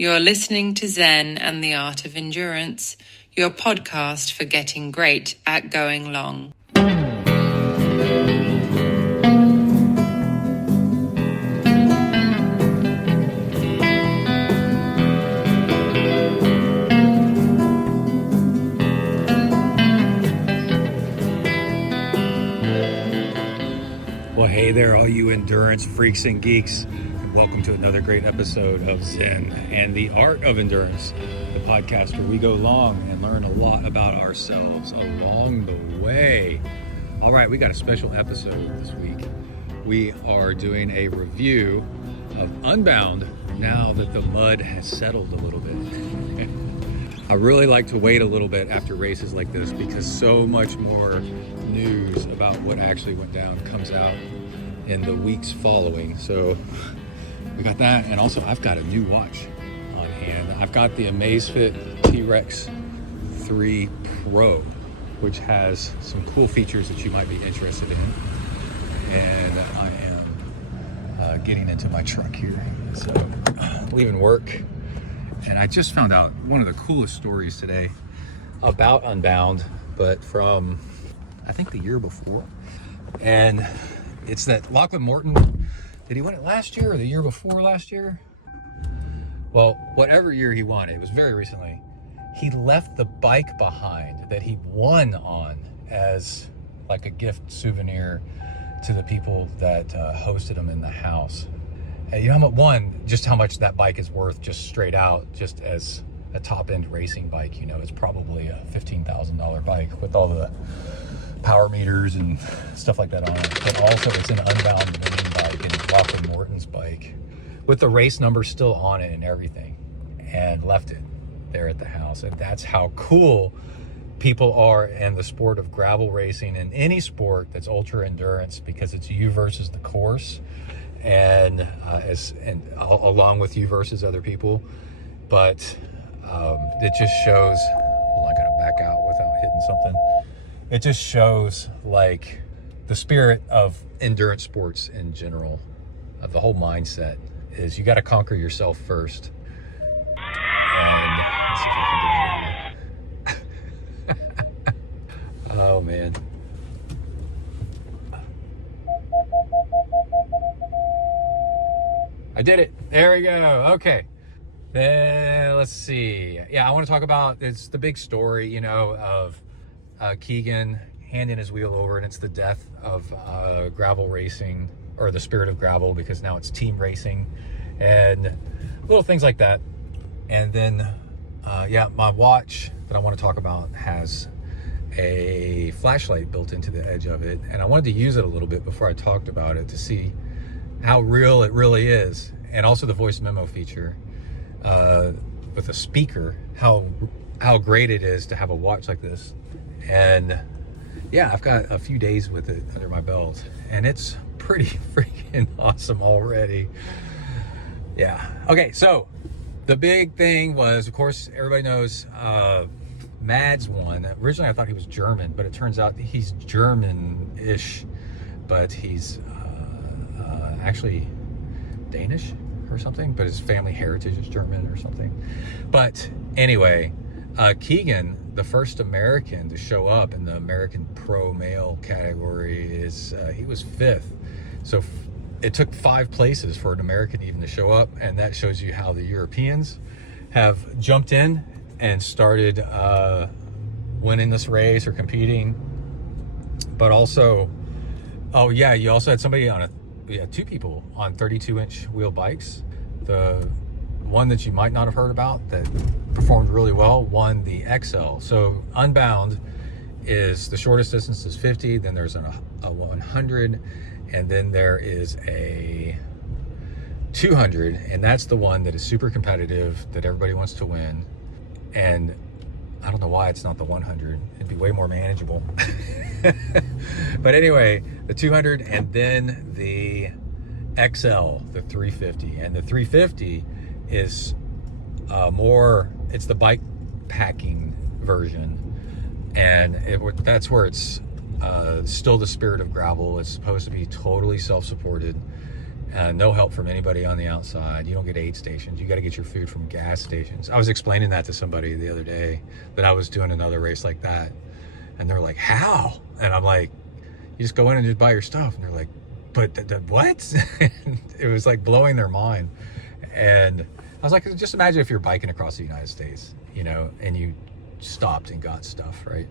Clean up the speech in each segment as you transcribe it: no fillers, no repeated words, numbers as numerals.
You're listening to Zen and the Art of Endurance, your podcast for getting great at going long. Well, hey there, all you endurance freaks and geeks. Welcome to another great episode of Zen and the Art of Endurance, the podcast where we go long and learn a lot about ourselves along the way. All right, we got a special episode this week. We are doing a review of UNBOUND now that the mud has settled a little bit. I really like to wait a little bit after races like this because so much more news about what actually went down comes out in the weeks following. So we got that, and also I've got a new watch on hand. I've got the Amazfit T-Rex3 Pro, which has some cool features that you might be interested in. And I am getting into my truck here. So leaving work, and I just found out one of the coolest stories today about UNBOUND, but from I think the year before. And it's that Lachlan Morton, did he win it last year or the year before last year? Well, whatever year he won, it was very recently. He left the bike behind that he won on as like a gift souvenir to the people that hosted him in the house. And you know how much that bike is worth just straight out, just as a top-end racing bike. You know, it's probably a $15,000 bike with all the power meters and stuff like that on it. But also it's an UNBOUND winning bike and Lachlan Morton's bike with the race number still on it and everything, and left it there at the house. And that's how cool people are in the sport of gravel racing, and any sport that's ultra endurance, because it's you versus the course, and along with you versus other people. But it just shows, well, I gotta back out without hitting something. It just shows like the spirit of endurance sports in general, of the whole mindset is you got to conquer yourself first. And let's see if I can get out of here. Oh man. I did it. There we go. Okay. Then let's see. Yeah, I want to talk about, it's the big story, you know, of Keegan handing his wheel over, and it's the death of gravel racing, or the spirit of gravel, because now it's team racing and little things like that. And then my watch that I want to talk about has a flashlight built into the edge of it, and I wanted to use it a little bit before I talked about it to see how real it really is. And also the voice memo feature with a speaker, how great it is to have a watch like this. And yeah, I've got a few days with it under my belt, and it's pretty freaking awesome already. Yeah. Okay, so the big thing was, of course, everybody knows Mads won. Originally I thought he was German, but it turns out he's German-ish, but he's actually Danish or something, but his family heritage is German or something. But anyway, Keegan, the first American to show up in the American Pro Male category, he was 5th. So it took 5 places for an American even to show up, and that shows you how the Europeans have jumped in and started winning this race or competing. But also, oh yeah, you also had somebody on 2 people on 32-inch wheel bikes. The one that you might not have heard about that performed really well won the XL. So UNBOUND is the shortest distance is 50, then there's a 100, and then there is a 200, and that's the one that is super competitive, that everybody wants to win. And I don't know why it's not the 100. It'd be way more manageable. But anyway, the 200, and then the XL, the 350. And the 350 is it's the bike packing version. And that's where it's still the spirit of gravel. It's supposed to be totally self-supported. No help from anybody on the outside. You don't get aid stations. You got to get your food from gas stations. I was explaining that to somebody the other day, that I was doing another race like that. And they're like, how? And I'm like, you just go in and just buy your stuff. And they're like, but what? It was like blowing their mind. And I was like, just imagine if you're biking across the United States, you know, and you stopped and got stuff, right?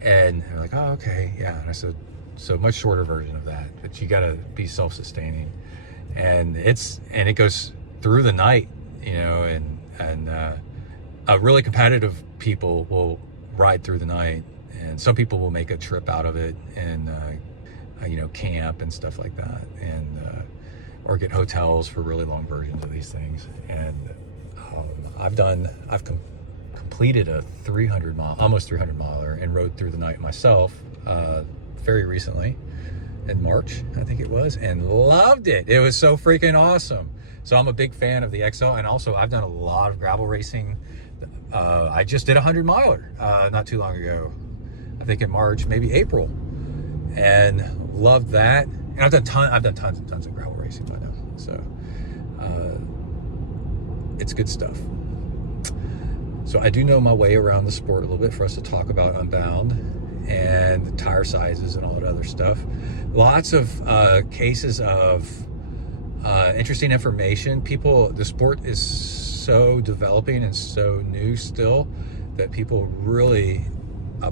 And they're like, oh, okay, yeah. And I said, so much shorter version of that, but you got to be self-sustaining. And it goes through the night, you know, and really competitive people will ride through the night, and some people will make a trip out of it and you know, camp and stuff like that, and or get hotels for really long versions of these things. And I've completed a 300 mile, almost 300 miler, and rode through the night myself very recently in March, I think it was, and loved it. It was so freaking awesome. So I'm a big fan of the XL, and also I've done a lot of gravel racing. I just did a 100 miler not too long ago, I think in March, maybe April, and loved that. And I've done tons and tons of gravel racing by now, so it's good stuff. So I do know my way around the sport a little bit for us to talk about Unbound and the tire sizes and all that other stuff. Lots of cases of interesting information. The sport is so developing and so new still that people really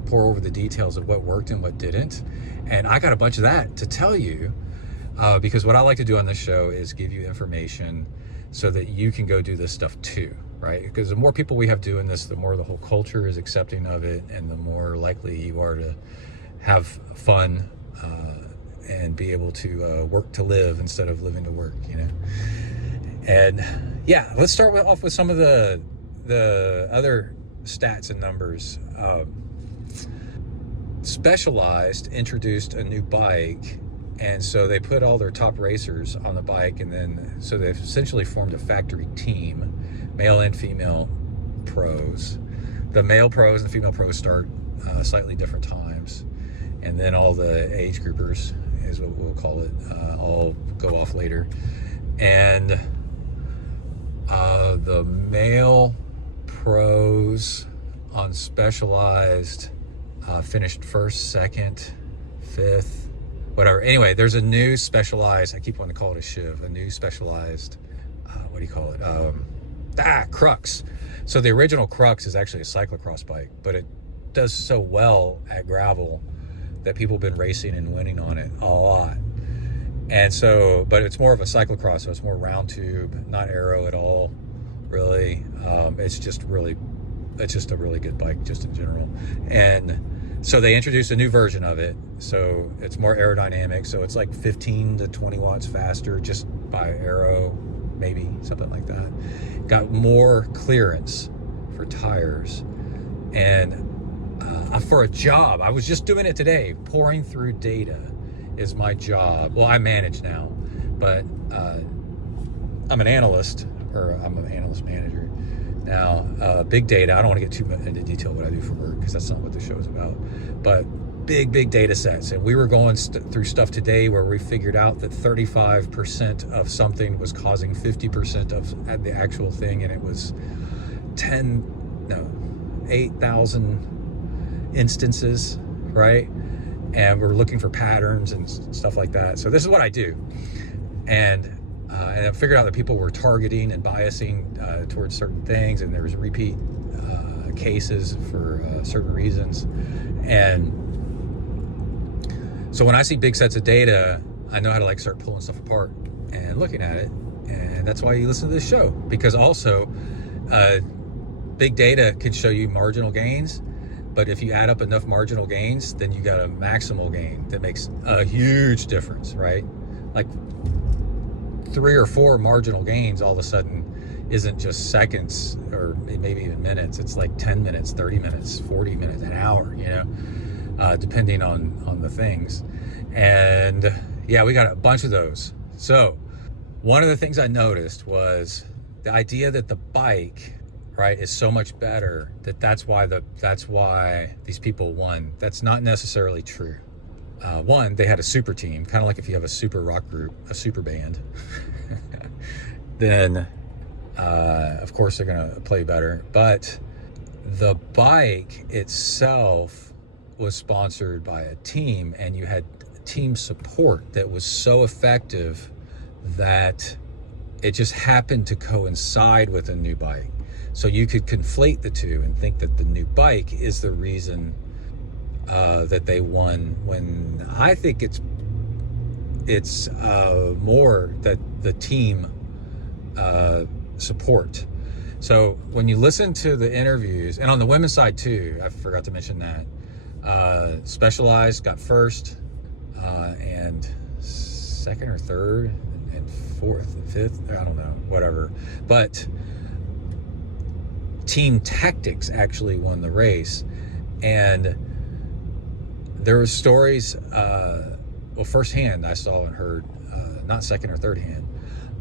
pour over the details of what worked and what didn't. And I got a bunch of that to tell you, because what I like to do on this show is give you information so that you can go do this stuff too, right? Because the more people we have doing this, the more the whole culture is accepting of it, and the more likely you are to have fun and be able to work to live instead of living to work, you know? And yeah, let's start off with some of the other stats and numbers. Specialized introduced a new bike, and so they put all their top racers on the bike, and then so they've essentially formed a factory team, male and female pros. The male pros and the female pros start slightly different times, and then all the age groupers is what we'll call it, all go off later. And the male pros on Specialized finished first, second, fifth, whatever. Anyway, there's a new Specialized, I keep wanting to call it a Shiv, a new Specialized, what do you call it? Crux. So the original Crux is actually a cyclocross bike, but it does so well at gravel that people have been racing and winning on it a lot. And so, but it's more of a cyclocross, so it's more round tube, not aero at all, really. It's just a really good bike, just in general. And so they introduced a new version of it, so it's more aerodynamic, so it's like 15 to 20 watts faster just by aero, maybe something like that. Got more clearance for tires. And for a job, I was just doing it today, pouring through data is my job. Well, I manage now, but I'm an analyst, or I'm an analyst manager now. Big data, I don't want to get too much into detail what I do for work, because that's not what the show is about, but big data sets. And we were going through stuff today where we figured out that 35% of something was causing 50% of the actual thing, and it was 8,000 instances, right? And we're looking for patterns and stuff like that. So this is what I do. And I figured out that people were targeting and biasing towards certain things, and there was repeat cases for certain reasons. And so when I see big sets of data, I know how to like start pulling stuff apart and looking at it. And that's why you listen to this show, because also big data can show you marginal gains, but if you add up enough marginal gains, then you got a maximal gain that makes a huge difference, right? Like 3 or 4 marginal gains all of a sudden isn't just seconds or maybe even minutes. It's like 10 minutes, 30 minutes, 40 minutes, an hour, you know, depending on the things. And yeah, we got a bunch of those. So one of the things I noticed was the idea that the bike, right, is so much better that's why these people won. That's not necessarily true. one, they had a super team, kind of like if you have a super rock group, a super band, then of course they're going to play better. But the bike itself was sponsored by a team, and you had team support that was so effective that it just happened to coincide with a new bike. So you could conflate the two and think that the new bike is the reason that they won, when I think it's more that the team support. So when you listen to the interviews, and on the women's side too, I forgot to mention that, Specialized got first, and second or third, and fourth and fifth, I don't know, whatever. But Team Tactics actually won the race. And there were stories, well, firsthand I saw and heard, not second or third hand,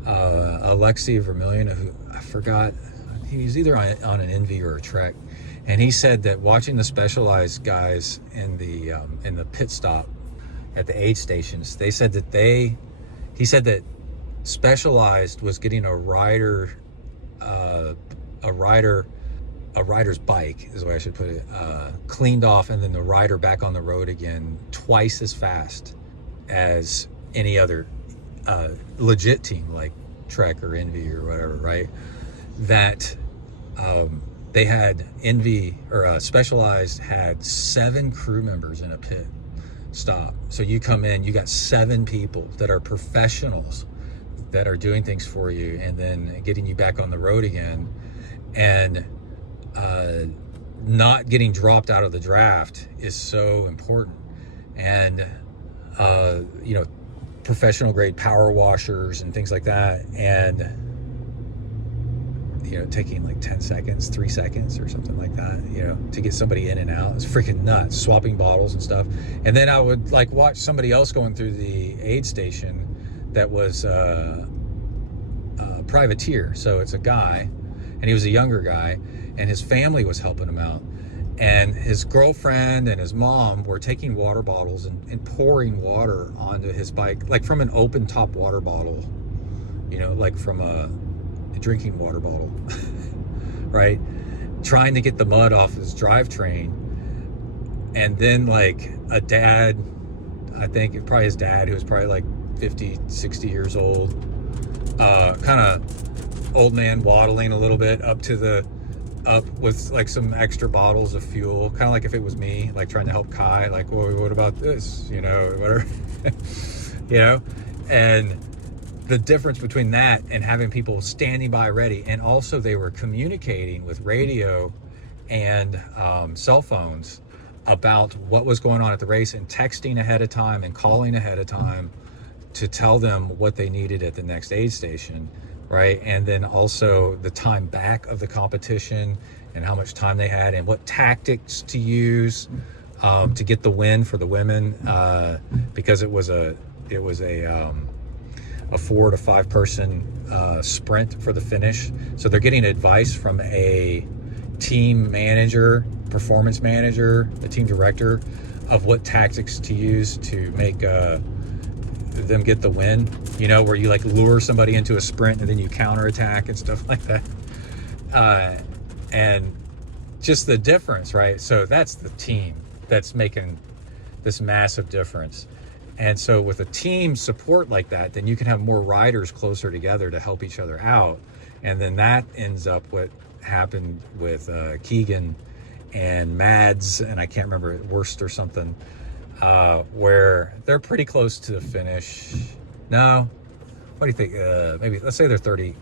Alexei Vermillion, who I forgot, he was either on an Envy or a Trek, and he said that watching the Specialized guys in the pit stop at the aid stations, he said that Specialized was getting a rider's bike, is the way I should put it, cleaned off, and then the rider back on the road again twice as fast as any other legit team like Trek or Envy or whatever, right? That they had Envy or Specialized had 7 crew members in a pit stop. So you come in, you got 7 people that are professionals that are doing things for you and then getting you back on the road again, and not getting dropped out of the draft is so important. And professional grade power washers and things like that, and taking like 10 seconds, 3 seconds or something like that, to get somebody in and out. It's freaking nuts, swapping bottles and stuff. And then I would like watch somebody else going through the aid station that was a privateer. So it's a guy, and he was a younger guy, and his family was helping him out. And his girlfriend and his mom were taking water bottles and pouring water onto his bike, like from an open top water bottle, like from a drinking water bottle, right? Trying to get the mud off his drivetrain. And then like a dad, I think probably his dad, who was probably like 50, 60 years old, kind of old man waddling a little bit up with like some extra bottles of fuel, kind of like if it was me, like trying to help Kai, like, well, what about this, whatever. And the difference between that and having people standing by ready, and also they were communicating with radio and cell phones about what was going on at the race, and texting ahead of time and calling ahead of time to tell them what they needed at the next aid station, right? And then also the time back of the competition and how much time they had and what tactics to use to get the win for the women, because it was a 4 to 5 person sprint for the finish. So they're getting advice from a team manager, performance manager, a team director, of what tactics to use to make them get the win, where you like lure somebody into a sprint and then you counterattack and stuff like that. And just the difference, right? So that's the team that's making this massive difference. And so with a team support like that, then you can have more riders closer together to help each other out. And then that ends up what happened with Keegan and Mads, and I can't remember, Worst or something, where they're pretty close to the finish. No, what do you think? Maybe, let's say they're 30.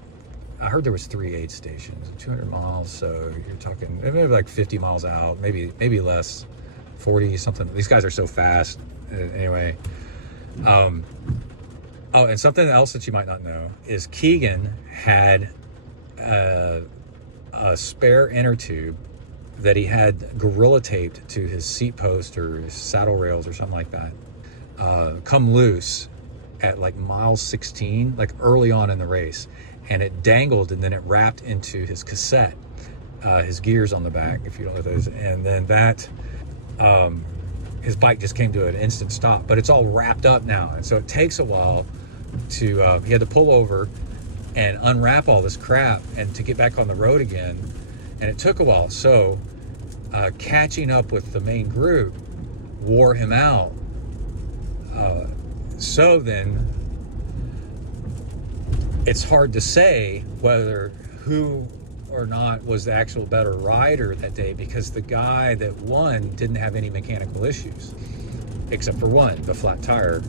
I heard there was 3 aid stations, 200 miles. So you're talking maybe like 50 miles out, maybe less, 40 something. These guys are so fast. Anyway. And something else that you might not know is Keegan had a spare inner tube that he had gorilla taped to his seat post or his saddle rails or something like that, come loose at like mile 16, like early on in the race, and it dangled, and then it wrapped into his cassette, his gears on the back, if you don't know those, and then that his bike just came to an instant stop, but it's all wrapped up now. And so it takes a while to, he had to pull over and unwrap all this crap and to get back on the road again. And it took a while. So catching up with the main group wore him out. So then it's hard to say whether who or not was the actual better rider that day, because the guy that won didn't have any mechanical issues except for one, the flat tire.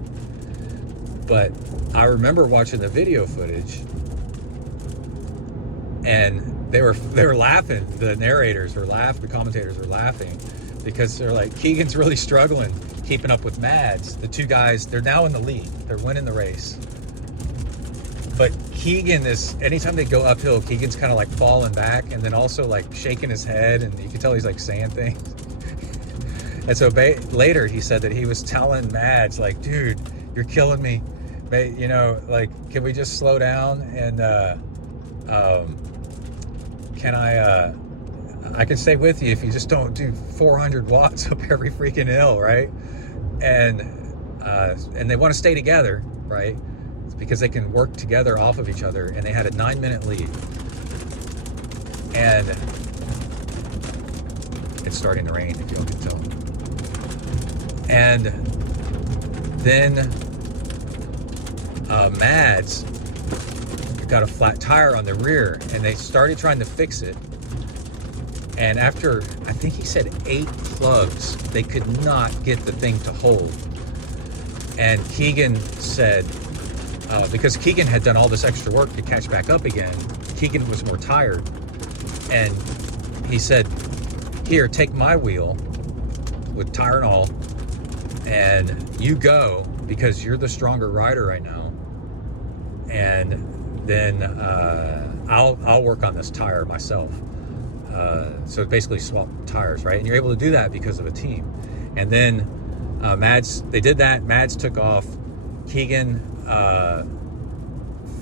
But I remember watching the video footage, and they were laughing. The narrators were laughing, the commentators were laughing, because they're like, Keegan's really struggling keeping up with Mads. The two guys, they're now in the lead, they're winning the race. But Keegan is, anytime they go uphill, Keegan's kind of like falling back and then also like shaking his head, and you can tell he's like saying things. And so later he said that he was telling Mads, like, dude, you're killing me. You know, like, can we just slow down? And can I can stay with you if you just don't do 400 watts up every freaking hill, right? And they want to stay together, right? Because they can work together off of each other, and they had a 9-minute lead. And it's starting to rain, if you all can tell. And then Mads got a flat tire on the rear, and they started trying to fix it. And after, I think he said 8 plugs, they could not get the thing to hold. And Keegan said, because Keegan had done all this extra work to catch back up again, Keegan was more tired. And he said, here, take my wheel with tire and all, and you go, because you're the stronger rider right now. And then I'll work on this tire myself. So basically swap tires, right? And you're able to do that because of a team. And then Mads, they did that. Mads took off. Keegan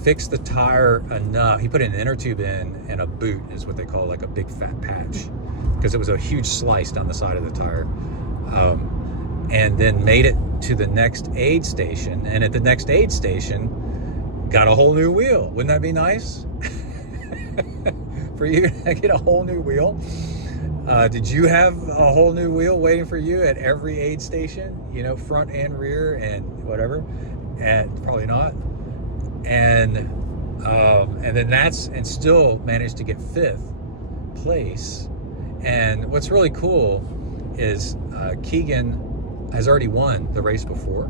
fixed the tire enough. He put an inner tube in and a boot, is what they call like a big fat patch, because it was a huge slice down the side of the tire. And then made it to the next aid station. And at the next aid station, got a whole new wheel. Wouldn't that be nice? For you to get a whole new wheel? Did you have a whole new wheel waiting for you at every aid station? You know, front and rear and whatever? And probably not. And then and still managed to get 5th place. And what's really cool is Keegan has already won the race before.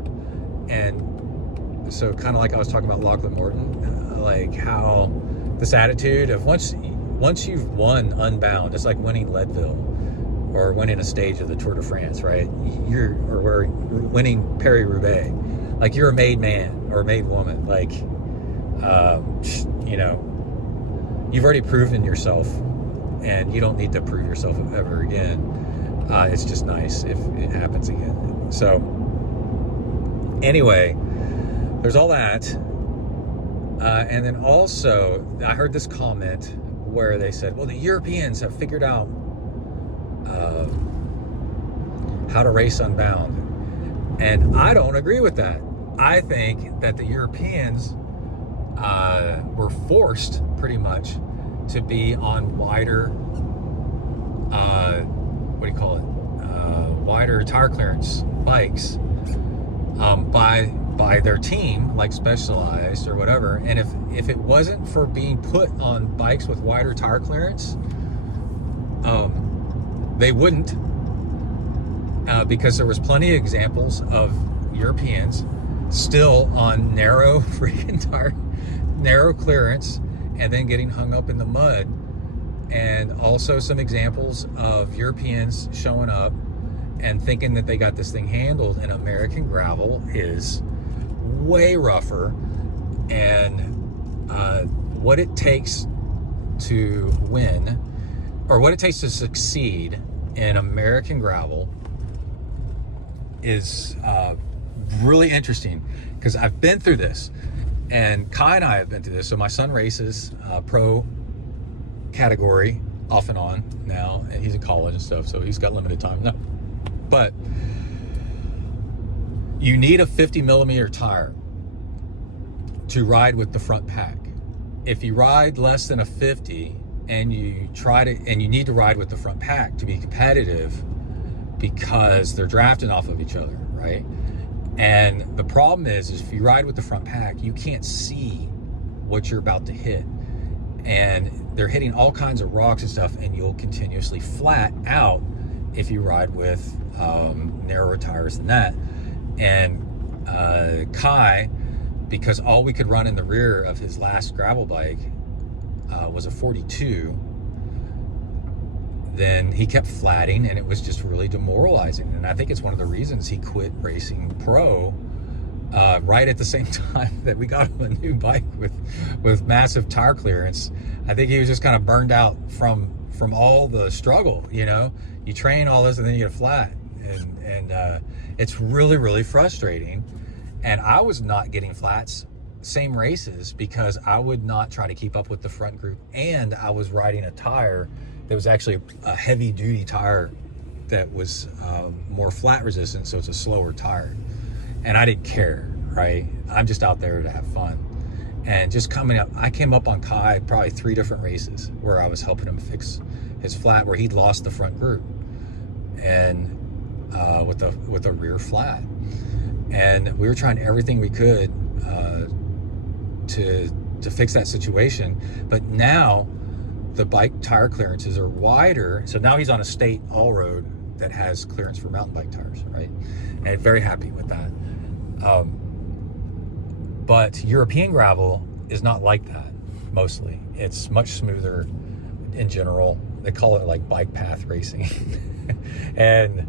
And so kind of like I was talking about Lachlan Morton, like how this attitude of once you've won Unbound, it's like winning Leadville or winning a stage of the Tour de France, right? Or winning Paris-Roubaix. Like, you're a made man or a made woman. Like, you know, you've already proven yourself, and you don't need to prove yourself ever again. It's just nice if it happens again. So anyway, there's all that. And then also, I heard this comment where they said, well, the Europeans have figured out how to race Unbound. And I don't agree with that. I think that the Europeans were forced, pretty much, to be on wider, wider tire clearance bikes by their team, like Specialized or whatever. And if it wasn't for being put on bikes with wider tire clearance, they wouldn't, because there was plenty of examples of Europeans still on narrow clearance and then getting hung up in the mud. And also some examples of Europeans showing up and thinking that they got this thing handled. And American gravel is way rougher, and what it takes to win, or what it takes to succeed in American gravel, is really interesting, because I've been through this, and Kai and I have been through this. So my son races pro category off and on now, and he's in college and stuff, so he's got limited time. No, but You need a 50 millimeter tire to ride with the front pack. If you ride less than a 50 and you need to ride with the front pack to be competitive, because they're drafting off of each other, right? And the problem is if you ride with the front pack, you can't see what you're about to hit. And they're hitting all kinds of rocks and stuff, and you'll continuously flat out if you ride with narrower tires than that. And Kai, because all we could run in the rear of his last gravel bike was a 42, then he kept flatting, and it was just really demoralizing. And I think it's one of the reasons he quit racing pro right at the same time that we got him a new bike with massive tire clearance. I think he was just kind of burned out from all the struggle. You train all this and then you get flat, and it's really, really frustrating. And I was not getting flats same races because I would not try to keep up with the front group, and I was riding a tire that was actually a heavy duty tire that was more flat resistant, so it's a slower tire. And I didn't care, right? I'm just out there to have fun. And just coming up, I came up on Kai probably 3 different races where I was helping him fix his flat where he'd lost the front group, and with a rear flat. And we were trying everything we could to fix that situation. But now the bike tire clearances are wider, so now he's on a state all road that has clearance for mountain bike tires, right? And very happy with that. But European gravel is not like that. Mostly it's much smoother in general. They call it like bike path racing. And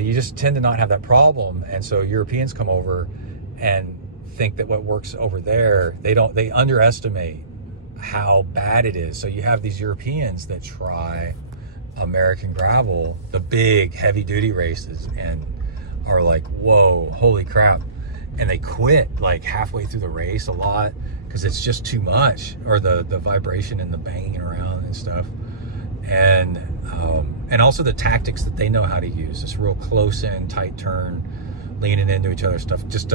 you just tend to not have that problem. And so Europeans come over and think that what works over there, they underestimate how bad it is. So you have these Europeans that try American gravel, the big heavy duty races, and are like, whoa, holy crap. And they quit like halfway through the race a lot because it's just too much, or the vibration and the banging around and stuff. And also the tactics that they know how to use, this real close in, tight turn, leaning into each other stuff, just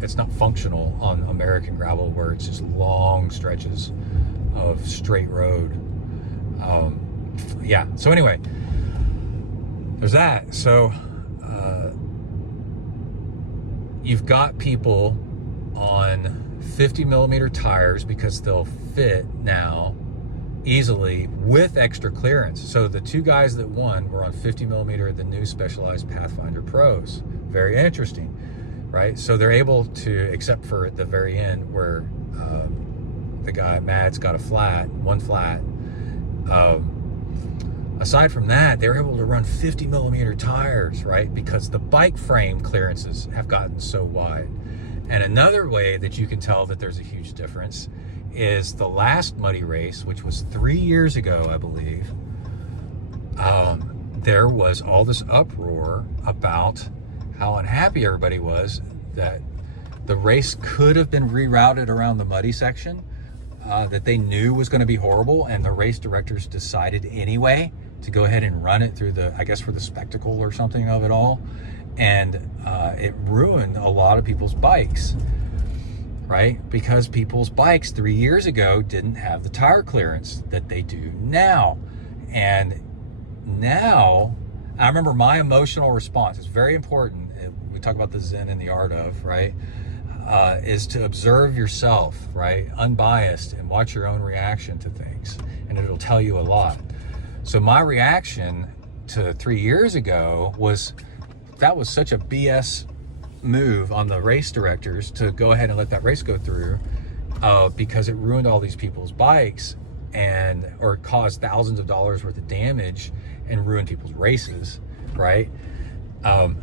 it's not functional on American gravel, where it's just long stretches of straight road. Yeah, so anyway, there's that. So you've got people on 50 millimeter tires because they'll fit now easily with extra clearance. So the 2 guys that won were on 50 millimeter, the new Specialized Pathfinder Pros. Very interesting, right? So they're able to, except for at the very end where the guy Matt's got one flat. Aside from that, they're able to run 50 millimeter tires, right? Because the bike frame clearances have gotten so wide. And another way that you can tell that there's a huge difference is the last muddy race, which was 3 years ago, I believe. There was all this uproar about how unhappy everybody was that the race could have been rerouted around the muddy section that they knew was going to be horrible, and the race directors decided anyway to go ahead and run it through for the spectacle or something of it all. And it ruined a lot of people's bikes, right? Because people's bikes 3 years ago didn't have the tire clearance that they do now. And now, I remember my emotional response, it's very important. We talk about the Zen and the art of, right? Is to observe yourself, right? Unbiased, and watch your own reaction to things. And it'll tell you a lot. So my reaction to 3 years ago was, that was such a BS move on the race directors to go ahead and let that race go through, because it ruined all these people's bikes or caused thousands of dollars worth of damage and ruined people's races, right? And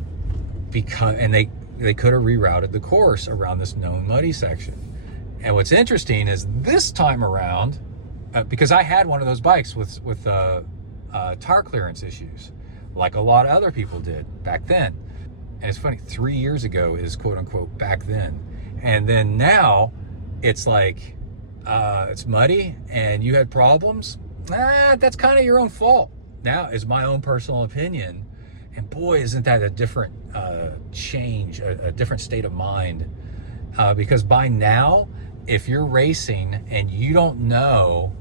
they could have rerouted the course around this known muddy section. And what's interesting is this time around, because I had one of those bikes with tire clearance issues, like a lot of other people did back then. And it's funny, 3 years ago is quote unquote back then. And then now it's like, it's muddy and you had problems. That's kind of your own fault. Now is my own personal opinion. And boy, isn't that a different change, a different state of mind. Because by now, if you're racing and you don't know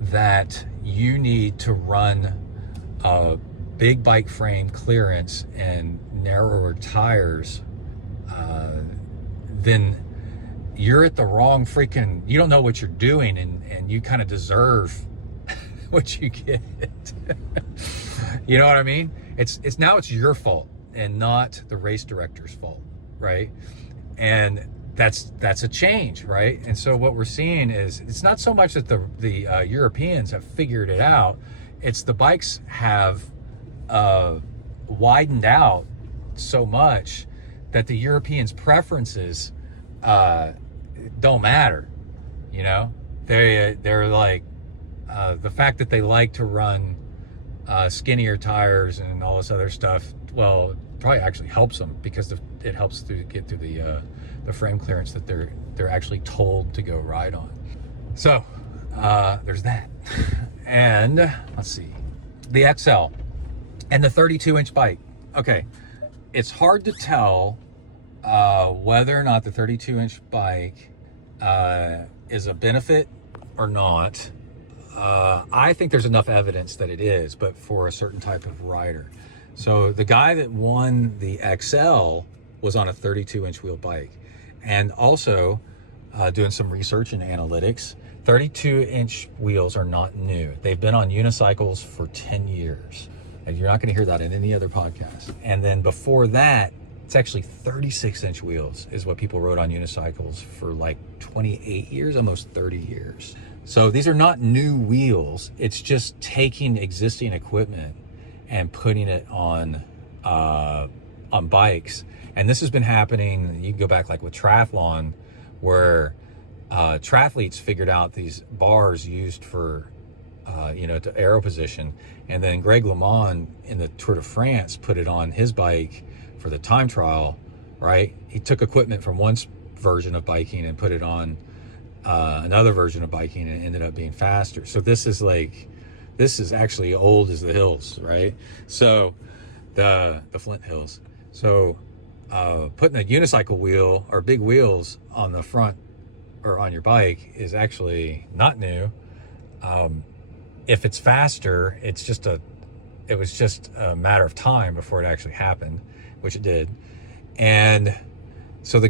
that you need to run a big bike frame clearance and narrower tires, then you're at the wrong freaking, you don't know what you're doing, and you kind of deserve what you get. You know what I mean? It's now it's your fault and not the race director's fault, right? And that's a change, right? And so what we're seeing is, it's not so much that the Europeans have figured it out, it's the bikes have widened out so much that the Europeans' preferences don't matter. You know, they're like, the fact that they like to run skinnier tires and all this other stuff, well, probably actually helps them, because it helps to get through the frame clearance that they're actually told to go ride on. So there's that. And let's see, the XL and the 32-inch bike. Okay, it's hard to tell whether or not the 32-inch bike is a benefit or not. I think there's enough evidence that it is, but for a certain type of rider. So the guy that won the XL was on a 32-inch wheel bike, and also doing some research and analytics. 32-inch wheels are not new. They've been on unicycles for 10 years. And you're not going to hear that in any other podcast. And then before that, it's actually 36-inch wheels is what people rode on unicycles for like 28 years, almost 30 years. So these are not new wheels. It's just taking existing equipment and putting it on bikes. And this has been happening, you can go back like with triathlon, where triathletes figured out these bars used for to aero position, and then Greg LeMond in the Tour de France put it on his bike for the time trial, right? He took equipment from one version of biking and put it on another version of biking, and it ended up being faster. So this is actually old as the hills, right? So the Flint Hills. So putting a unicycle wheel or big wheels on the front or on your bike is actually not new. If it's faster, it was just a matter of time before it actually happened, which it did. And so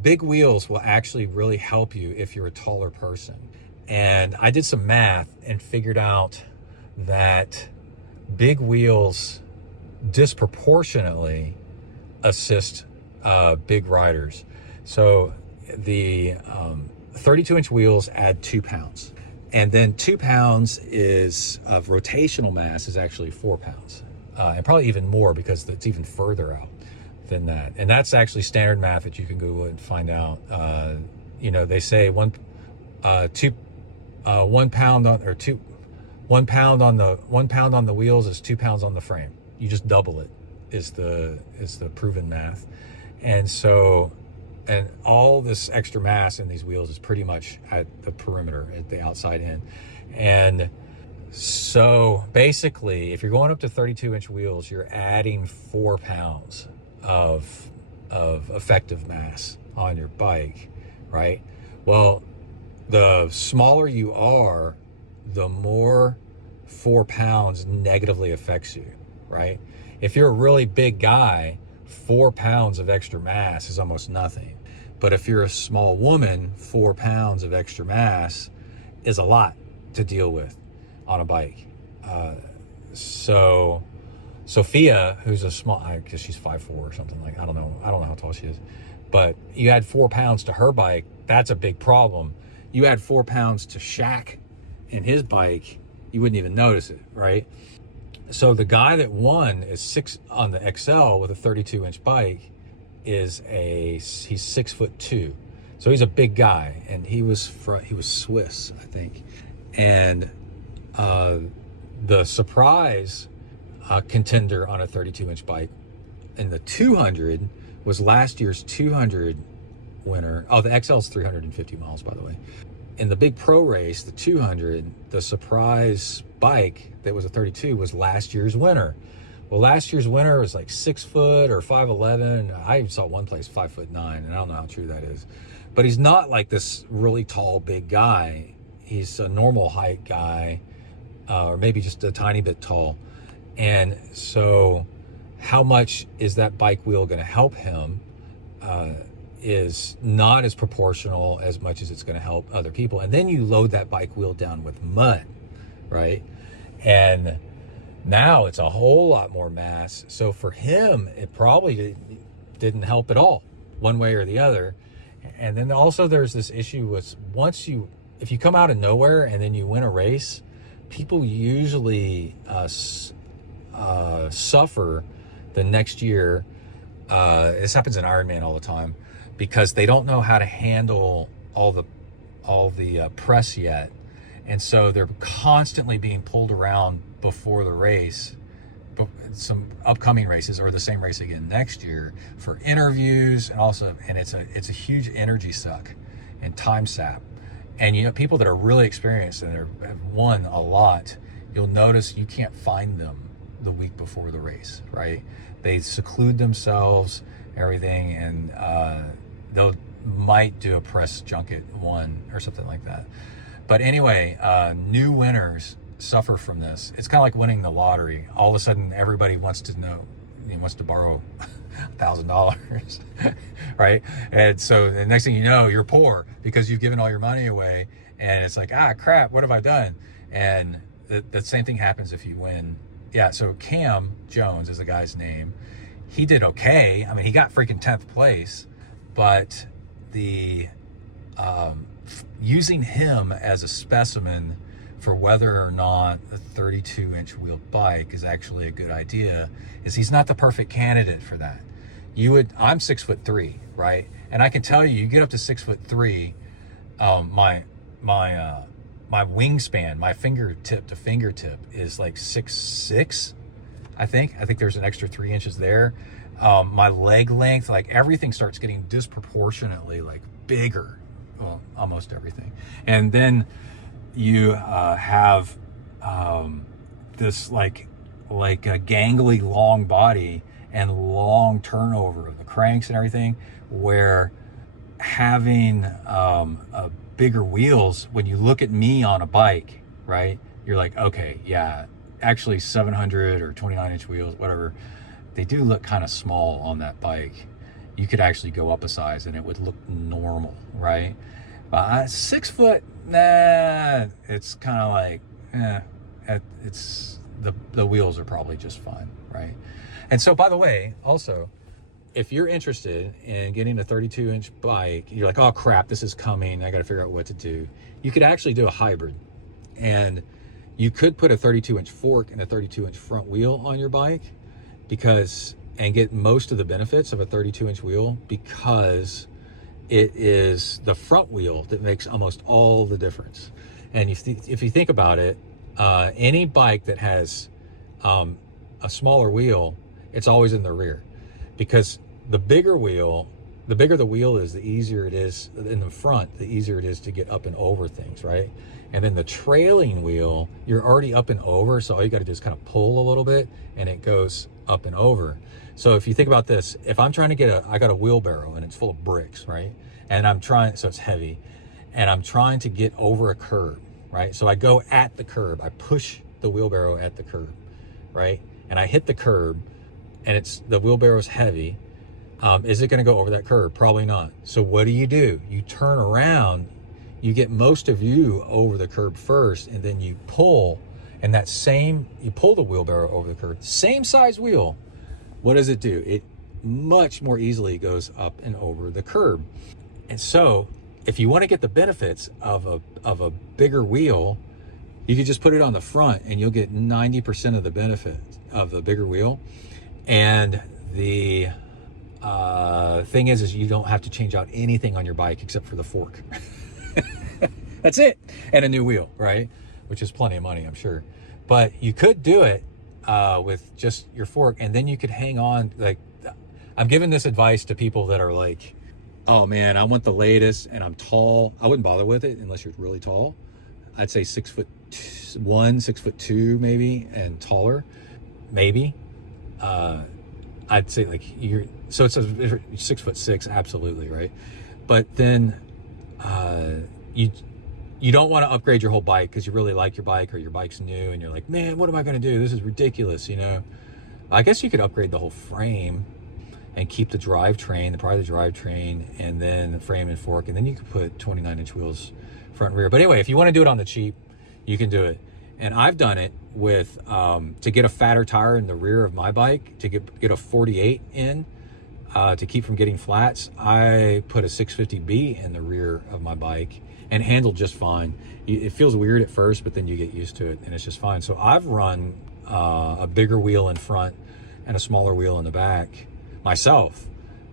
big wheels will actually really help you if you're a taller person. And I did some math and figured out that big wheels disproportionately assist big riders. So the 32-inch wheels add 2 pounds. And then 2 pounds of rotational mass is actually 4 pounds. And probably even more, because it's even further out than that. And that's actually standard math that you can Google and find out. They say 1 pound on the wheels is 2 pounds on the frame. You just double it is the proven math. And so, and all this extra mass in these wheels is pretty much at the perimeter, at the outside end. And so basically, if you're going up to 32-inch wheels, you're adding 4 pounds of effective mass on your bike, right? Well, the smaller you are, the more 4 pounds negatively affects you, right? If you're a really big guy, 4 pounds of extra mass is almost nothing. But if you're a small woman, 4 pounds of extra mass is a lot to deal with on a bike. So Sophia, who's a small, I guess she's 5'4" or something like, I don't know how tall she is, but you add 4 pounds to her bike, that's a big problem. You add 4 pounds to Shaq in his bike, you wouldn't even notice it, right? So the guy that won is 6 on the XL with a 32-inch bike. He's 6'2", so he's a big guy, and he was Swiss, I think. And the surprise contender on a 32-inch bike in the 200 was last year's 200 winner. Oh, the XL is 350 miles, by the way. In the big pro race, the 200, the surprise bike that was a 32 was last year's winner. Well, last year's winner was like 6 foot or 5'11". I even saw one place 5'9", and I don't know how true that is. But he's not like this really tall, big guy. He's a normal height guy, or maybe just a tiny bit tall. And so how much is that bike wheel going to help him is not as proportional as much as it's going to help other people. And then you load that bike wheel down with mud, right? And now it's a whole lot more mass. So for him, it probably didn't help at all, one way or the other. And then also there's this issue with if you come out of nowhere and then you win a race, people usually suffer the next year. This happens in Ironman all the time, because they don't know how to handle all the press yet. And so they're constantly being pulled around before the race, some upcoming races or the same race again next year, for interviews, and it's a huge energy suck and time sap. And people that are really experienced and have won a lot, you'll notice you can't find them the week before the race, right? They seclude themselves, everything, and they'll might do a press junket one or something like that. But anyway, new winners suffer from this. It's kind of like winning the lottery. All of a sudden, everybody wants to borrow $1,000, right? And so the next thing you know, you're poor because you've given all your money away, and it's like, crap, what have I done? And the same thing happens if you win. Yeah, so Cam Jones is the guy's name. He did okay. I mean, he got freaking 10th place, but using him as a specimen for whether or not a 32-inch wheeled bike is actually a good idea is he's not the perfect candidate for that. I'm 6'3", right? And I can tell you get up to 6'3", my wingspan, my fingertip to fingertip is like 6'6". I think there's an extra 3 inches there. My leg length, like everything starts getting disproportionately like bigger. Well, almost everything. And then you have this like a gangly long body and long turnover of the cranks and everything, where having bigger wheels, when you look at me on a bike, right, you're like, okay, yeah, actually 700 or 29-inch wheels, whatever, they do look kind of small on that bike. You could actually go up a size and it would look normal, right? 6 foot, nah, it's kind of like, it's the wheels are probably just fine, right? And so, by the way, also, if you're interested in getting a 32-inch bike, you're like, oh crap, this is coming, I got to figure out what to do. You could actually do a hybrid, and you could put a 32-inch fork and a 32-inch front wheel on your bike, and get most of the benefits of a 32-inch wheel, because it is the front wheel that makes almost all the difference. And if you think about it, any bike that has a smaller wheel, it's always in the rear, because the bigger the wheel is, the easier it is in the front, the easier it is to get up and over things, right? And then the trailing wheel, you're already up and over, so all you got to do is kind of pull a little bit and it goes up and over. So if you think about this, if I'm trying to I got a wheelbarrow and it's full of bricks, right? And so it's heavy, and I'm trying to get over a curb, right? So I go at the curb, I push the wheelbarrow at the curb, right? And I hit the curb, and the wheelbarrow's heavy. Is it going to go over that curb? Probably not. So what do? You turn around, you get most of you over the curb first, and then you pull, and you pull the wheelbarrow over the curb. Same size wheel. What does it do? It much more easily goes up and over the curb. And so if you want to get the benefits of a bigger wheel, you could just put it on the front and you'll get 90% of the benefit of the bigger wheel. And the thing is you don't have to change out anything on your bike except for the fork. That's it. And a new wheel, right? Which is plenty of money, I'm sure. But you could do it with just your fork, and then you could hang on. Like, I'm giving this advice to people that are like, oh man, I want the latest and I'm tall. I wouldn't bother with it unless you're really tall. I'd say 6'1", 6'2", maybe, and taller, maybe. I'd say like so it's a 6'6", absolutely, right? But then you don't want to upgrade your whole bike because you really like your bike, or your bike's new and you're like, man, what am I going to do? This is ridiculous, you know? I guess you could upgrade the whole frame and keep the drivetrain, probably the drivetrain, and then the frame and fork, and then you could put 29-inch wheels front and rear. But anyway, if you want to do it on the cheap, you can do it. And I've done it with, to get a fatter tire in the rear of my bike, to get a 48 in, to keep from getting flats, I put a 650B in the rear of my bike, and handled just fine. It feels weird at first, but then you get used to it and it's just fine. So I've run a bigger wheel in front and a smaller wheel in the back myself,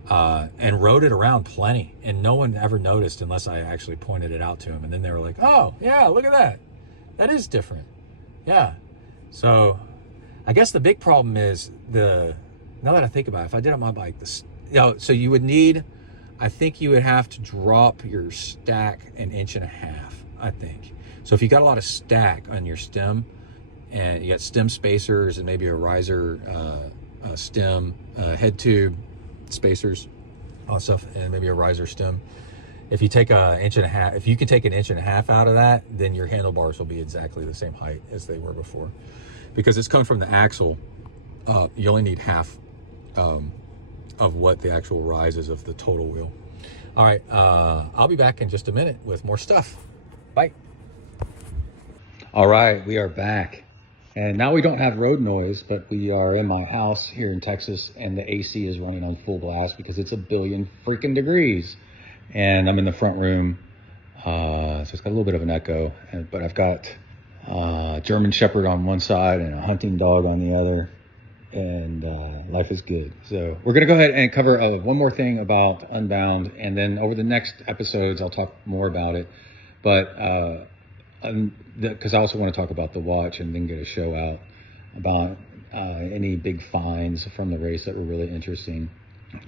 and rode it around plenty, and no one ever noticed unless I actually pointed it out to them. And then they were like, oh yeah, look at that. That is different. Yeah. So I guess the big problem is now that I think about it, if I did it on my bike, so you would need, I think you would have to drop your stack 1.5 inches, I think. So if you got a lot of stack on your stem, and you got stem spacers and maybe a riser stem, head tube spacers, all that stuff, and maybe a riser stem. If you take 1.5 inches, if you can take 1.5 inches out of that, then your handlebars will be exactly the same height as they were before. Because it's coming from the axle, you only need half of what the actual rise is of the total wheel. All right, I'll be back in just a minute with more stuff. Bye. All right, we are back. And now we don't have road noise, but we are in my house here in Texas, and the AC is running on full blast because it's 1 billion freaking degrees. And I'm in the front room, so it's got a little bit of an echo, but I've got a German Shepherd on one side and a hunting dog on the other, and life is good. So we're going to go ahead and cover one more thing about Unbound, and then over the next episodes, I'll talk more about it. But because I also want to talk about the watch and then get a show out about any big finds from the race that were really interesting.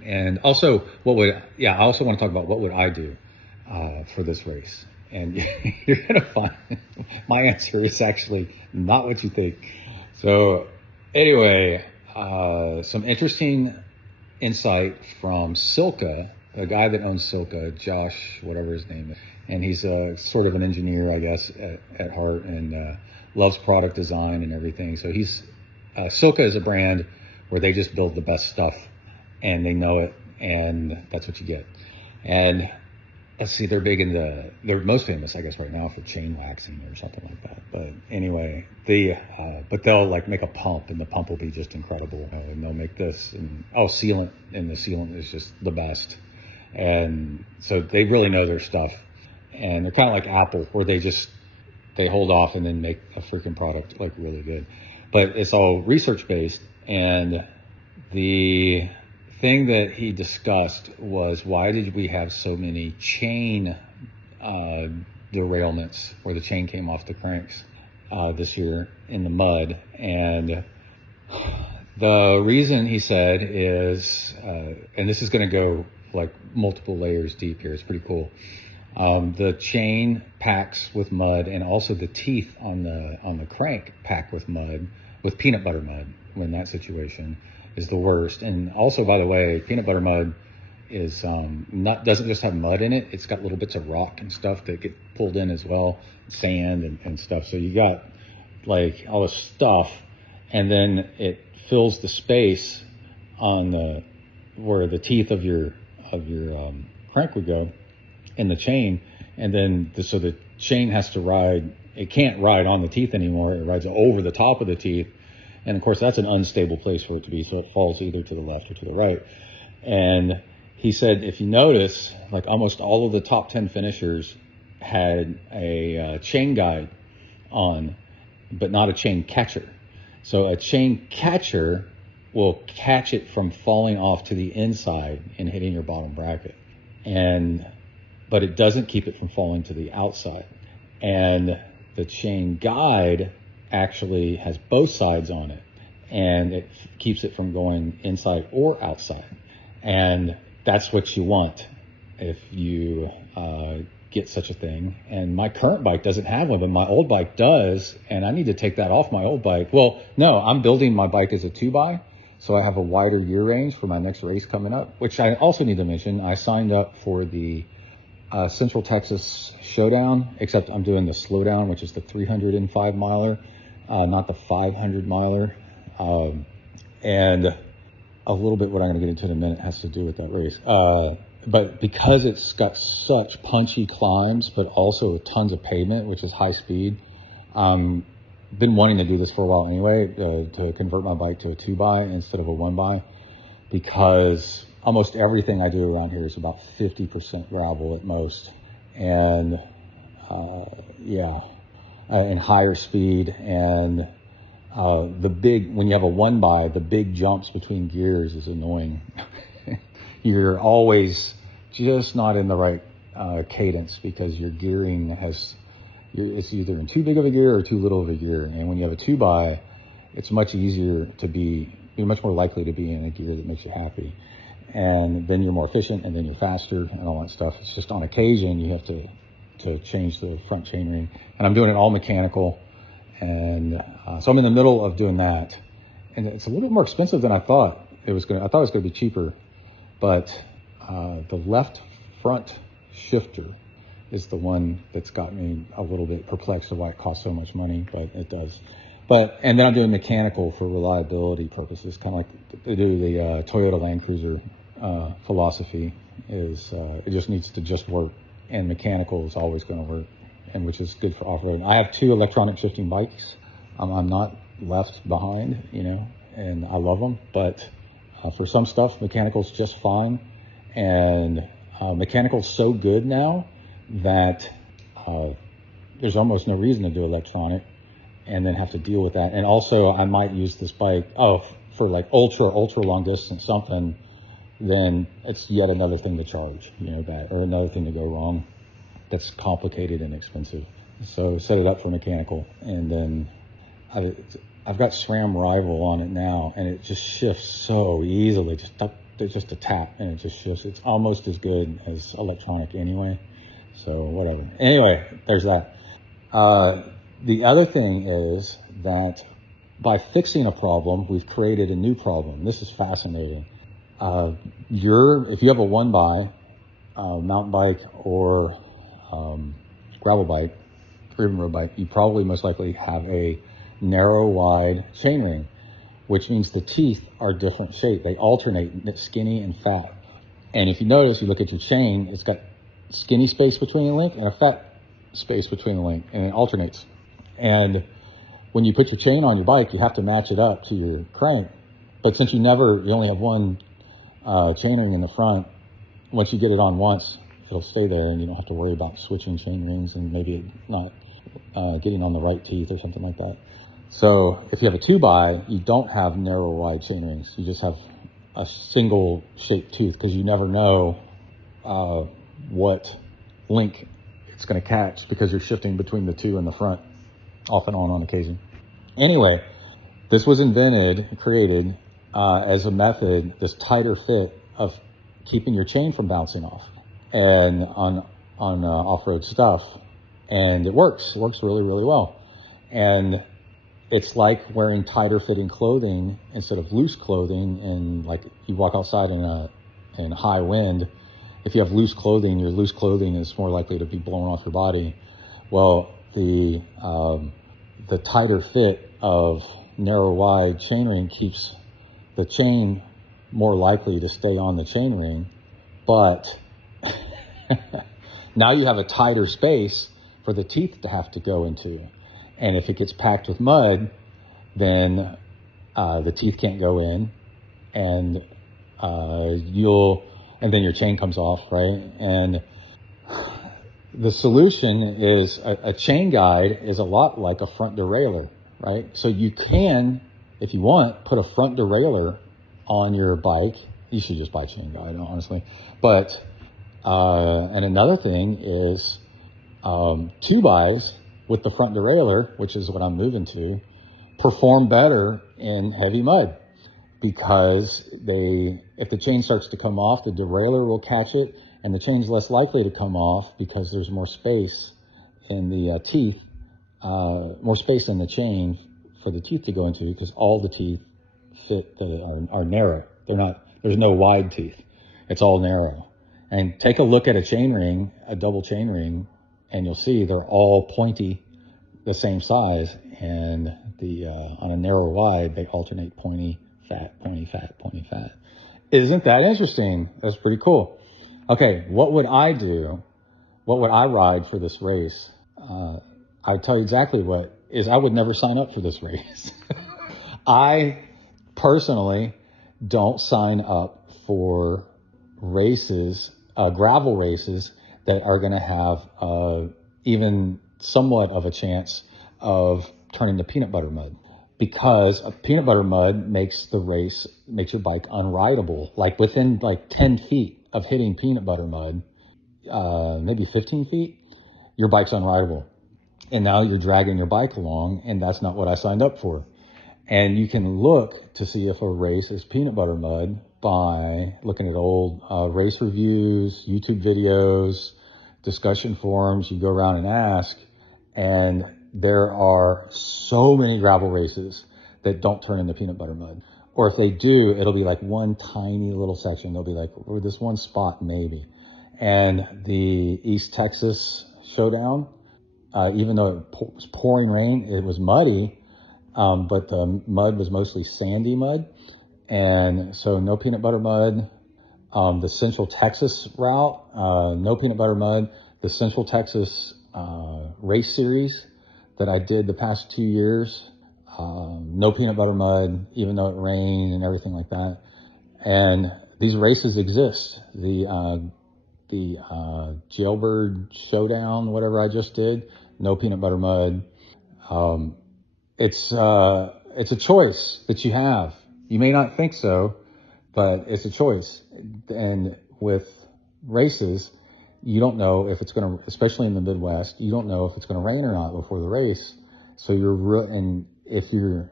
And also, I also want to talk about what would I do for this race. And you're going to find my answer is actually not what you think. So anyway, some interesting insight from Silka, a guy that owns Silka, Josh, whatever his name is. And he's sort of an engineer, I guess, at heart, and loves product design and everything. So Silka is a brand where they just build the best stuff, and they know it, and that's what you get. And let's see, they're most famous, I guess, right now for chain waxing or something like that. But anyway, but they'll like make a pump, and the pump will be just incredible. And they'll make this, and sealant, and the sealant is just the best. And so they really know their stuff. And they're kind of like Apple, where they hold off and then make a freaking product like really good. But it's all research based. And the thing that he discussed was, why did we have so many chain derailments where the chain came off the cranks this year in the mud? And the reason, he said, is, and this is going to go like multiple layers deep here. It's pretty cool. The chain packs with mud, and also the teeth on the crank pack with mud, with peanut butter mud, when that situation is the worst. And also, by the way, peanut butter mud is doesn't just have mud in it. It's got little bits of rock and stuff that get pulled in as well, sand and stuff. So you got like all this stuff, and then it fills the space on where the teeth of your crank would go in the chain, and then so the chain has to ride. It can't ride on the teeth anymore. It rides over the top of the teeth, and of course that's an unstable place for it to be, so it falls either to the left or to the right. And he said, if you notice, like almost all of the top 10 finishers had a chain guide on, but not a chain catcher. So a chain catcher will catch it from falling off to the inside and hitting your bottom bracket, but it doesn't keep it from falling to the outside. And the chain guide actually has both sides on it, and it keeps it from going inside or outside. And that's what you want if you get such a thing. And my current bike doesn't have one, but my old bike does, and I need to take that off my old bike. Well, no, I'm building my bike as a 2x, So I have a wider gear range for my next race coming up, which I also need to mention. I signed up for the Central Texas Showdown, except I'm doing the slowdown, which is the 305 miler, not the 500 miler. And a little bit what I'm going to get into in a minute has to do with that race. But because it's got such punchy climbs, but also tons of pavement, which is high speed, been wanting to do this for a while anyway, to convert my bike to a 2x instead of a 1x, because almost everything I do around here is about 50% gravel at most. And and higher speed. And when you have a 1x, the big jumps between gears is annoying. You're always just not in the right cadence because your gearing it's either in too big of a gear or too little of a gear. And when you have a 2x, it's much easier you're much more likely to be in a gear that makes you happy. And then you're more efficient, and then you're faster and all that stuff. It's just on occasion you have to change the front chainring. And I'm doing it all mechanical. And so I'm in the middle of doing that. And it's a little more expensive than I thought it was going to. I thought it was going to be cheaper. But the left front shifter is the one that's got me a little bit perplexed of why it costs so much money, but it does. And then I'm doing mechanical for reliability purposes, kind of like they do the Toyota Land Cruiser philosophy is it just needs to just work, and mechanical is always going to work, and which is good for off-roading. I have 2 electronic shifting bikes. I'm not left behind, and I love them, but for some stuff, mechanical's just fine. And mechanical's so good now that there's almost no reason to do electronic and then have to deal with that. And also, I might use this bike for like ultra long distance something, then it's yet another thing to charge, or another thing to go wrong that's complicated and expensive. So set it up for mechanical, and then I've got SRAM Rival on it now, and it just shifts so easily. Just a tap, and it just shifts. It's almost as good as electronic anyway. So whatever. Anyway, there's that. The other thing is that by fixing a problem, we've created a new problem. This is fascinating. If you have a 1x mountain bike or gravel bike, or even road bike, you probably most likely have a narrow wide chainring, which means the teeth are different shape. They alternate skinny and fat. And if you notice, you look at your chain, it's got skinny space between the link and a fat space between the link, and it alternates. And when you put your chain on your bike, you have to match it up to your crank. But since you only have one chainring in the front, once you get it on once, it'll stay there, and you don't have to worry about switching chain rings and maybe it not getting on the right teeth or something like that. So if you have a 2x, you don't have narrow wide chain rings. You just have a single shaped tooth, because you never know what link it's going to catch, because you're shifting between the 2 in the front off and on occasion. Anyway, this was created as a method, this tighter fit of keeping your chain from bouncing off and on off-road stuff. And it works really, really well. And it's like wearing tighter fitting clothing instead of loose clothing. And like you walk outside in high wind, if you have loose clothing, your loose clothing is more likely to be blown off your body. Well, the tighter fit of narrow wide chainring keeps the chain more likely to stay on the chainring, but now you have a tighter space for the teeth to have to go into. And if it gets packed with mud, then the teeth can't go in, and then your chain comes off, right? And the solution is a chain guide is a lot like a front derailleur, right? So you can, if you want, put a front derailleur on your bike. You should just buy a chain guide, honestly. But and another thing is 2x with the front derailleur, which is what I'm moving to, perform better in heavy mud, because if the chain starts to come off, the derailleur will catch it, and the chain's less likely to come off because there's more space in the teeth, more space in the chain for the teeth to go into, because all the teeth fit are narrow. There's no wide teeth. It's all narrow. And take a look at a chain ring, a double chain ring, and you'll see they're all pointy, the same size, and on a narrow wide, they alternate pointy, fat, pointy, fat, pointy, fat. Isn't that interesting? That's pretty cool. Okay, what would I do? What would I ride for this race? I would tell you exactly what is. I would never sign up for this race. I personally don't sign up for races, gravel races that are going to have even somewhat of a chance of turning to peanut butter mud, because peanut butter mud makes your bike unrideable. Like within 10 feet of hitting peanut butter mud, maybe 15 feet, your bike's unrideable. And now you're dragging your bike along, and that's not what I signed up for. And you can look to see if a race is peanut butter mud by looking at old race reviews, YouTube videos, discussion forums. You go around and ask, and there are so many gravel races that don't turn into peanut butter mud. Or if they do, it'll be like one tiny little section. They'll be like, or this one spot maybe. And the East Texas Showdown, even though it was pouring rain, it was muddy, but the mud was mostly sandy mud. And so no peanut butter mud. The Central Texas route, no peanut butter mud. The Central Texas race series that I did the past 2 years, no peanut butter mud, even though it rained and everything like that. And these races exist. The Jailbird Showdown, whatever I just did, no peanut butter mud. It's a choice that you have. You may not think so, but it's a choice. And with races, you don't know if it's going to, especially in the Midwest, you don't know if it's going to rain or not before the race. So and if you're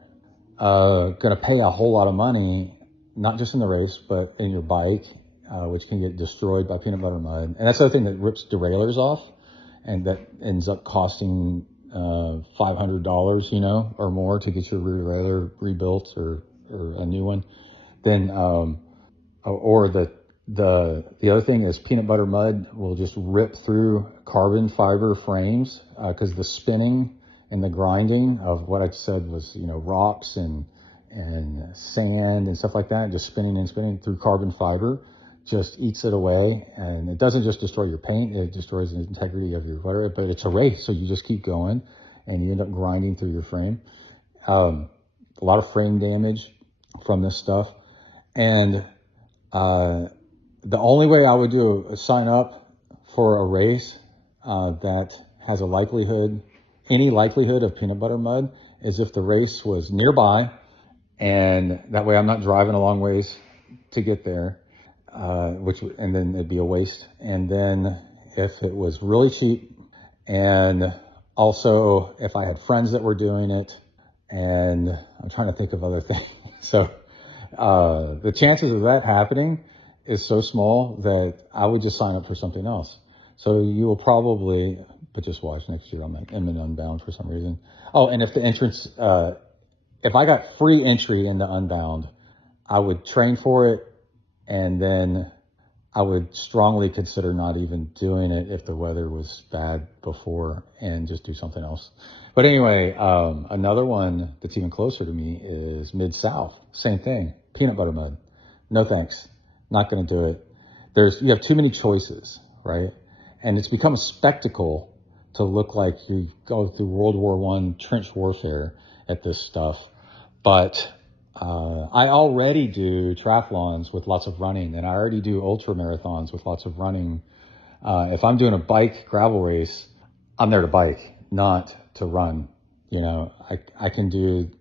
going to pay a whole lot of money, not just in the race, but in your bike, which can get destroyed by peanut butter mud. And that's the other thing that rips derailleurs off, and that ends up costing $500, or more to get your rear derailleur rebuilt or a new one. Then, or the other thing is peanut butter mud will just rip through carbon fiber frames, because the spinning and the grinding of what I said was, rocks and sand and stuff like that, just spinning and spinning through carbon fiber, just eats it away. And it doesn't just destroy your paint, it destroys the integrity of your whatever, but it's a race. So you just keep going and you end up grinding through your frame. A lot of frame damage from this stuff. And the only way I would do is sign up for a race that has any likelihood of peanut butter mud, is if the race was nearby, and that way I'm not driving a long ways to get there, and then it'd be a waste. And then if it was really cheap, and also if I had friends that were doing it, and I'm trying to think of other things. So the chances of that happening is so small that I would just sign up for something else. So you will probably, but just watch next year. I'm in Unbound for some reason. Oh, and if the entrance, if I got free entry into Unbound, I would train for it, and then I would strongly consider not even doing it if the weather was bad before, and just do something else. But anyway, another one that's even closer to me is Mid-South. Same thing, peanut butter mud. No thanks, not going to do it. You have too many choices, right? And it's become a spectacle to look like you go through World War I trench warfare at this stuff. But I already do triathlons with lots of running, and I already do ultra marathons with lots of running. If I'm doing a bike gravel race, I'm there to bike, not to run. I can do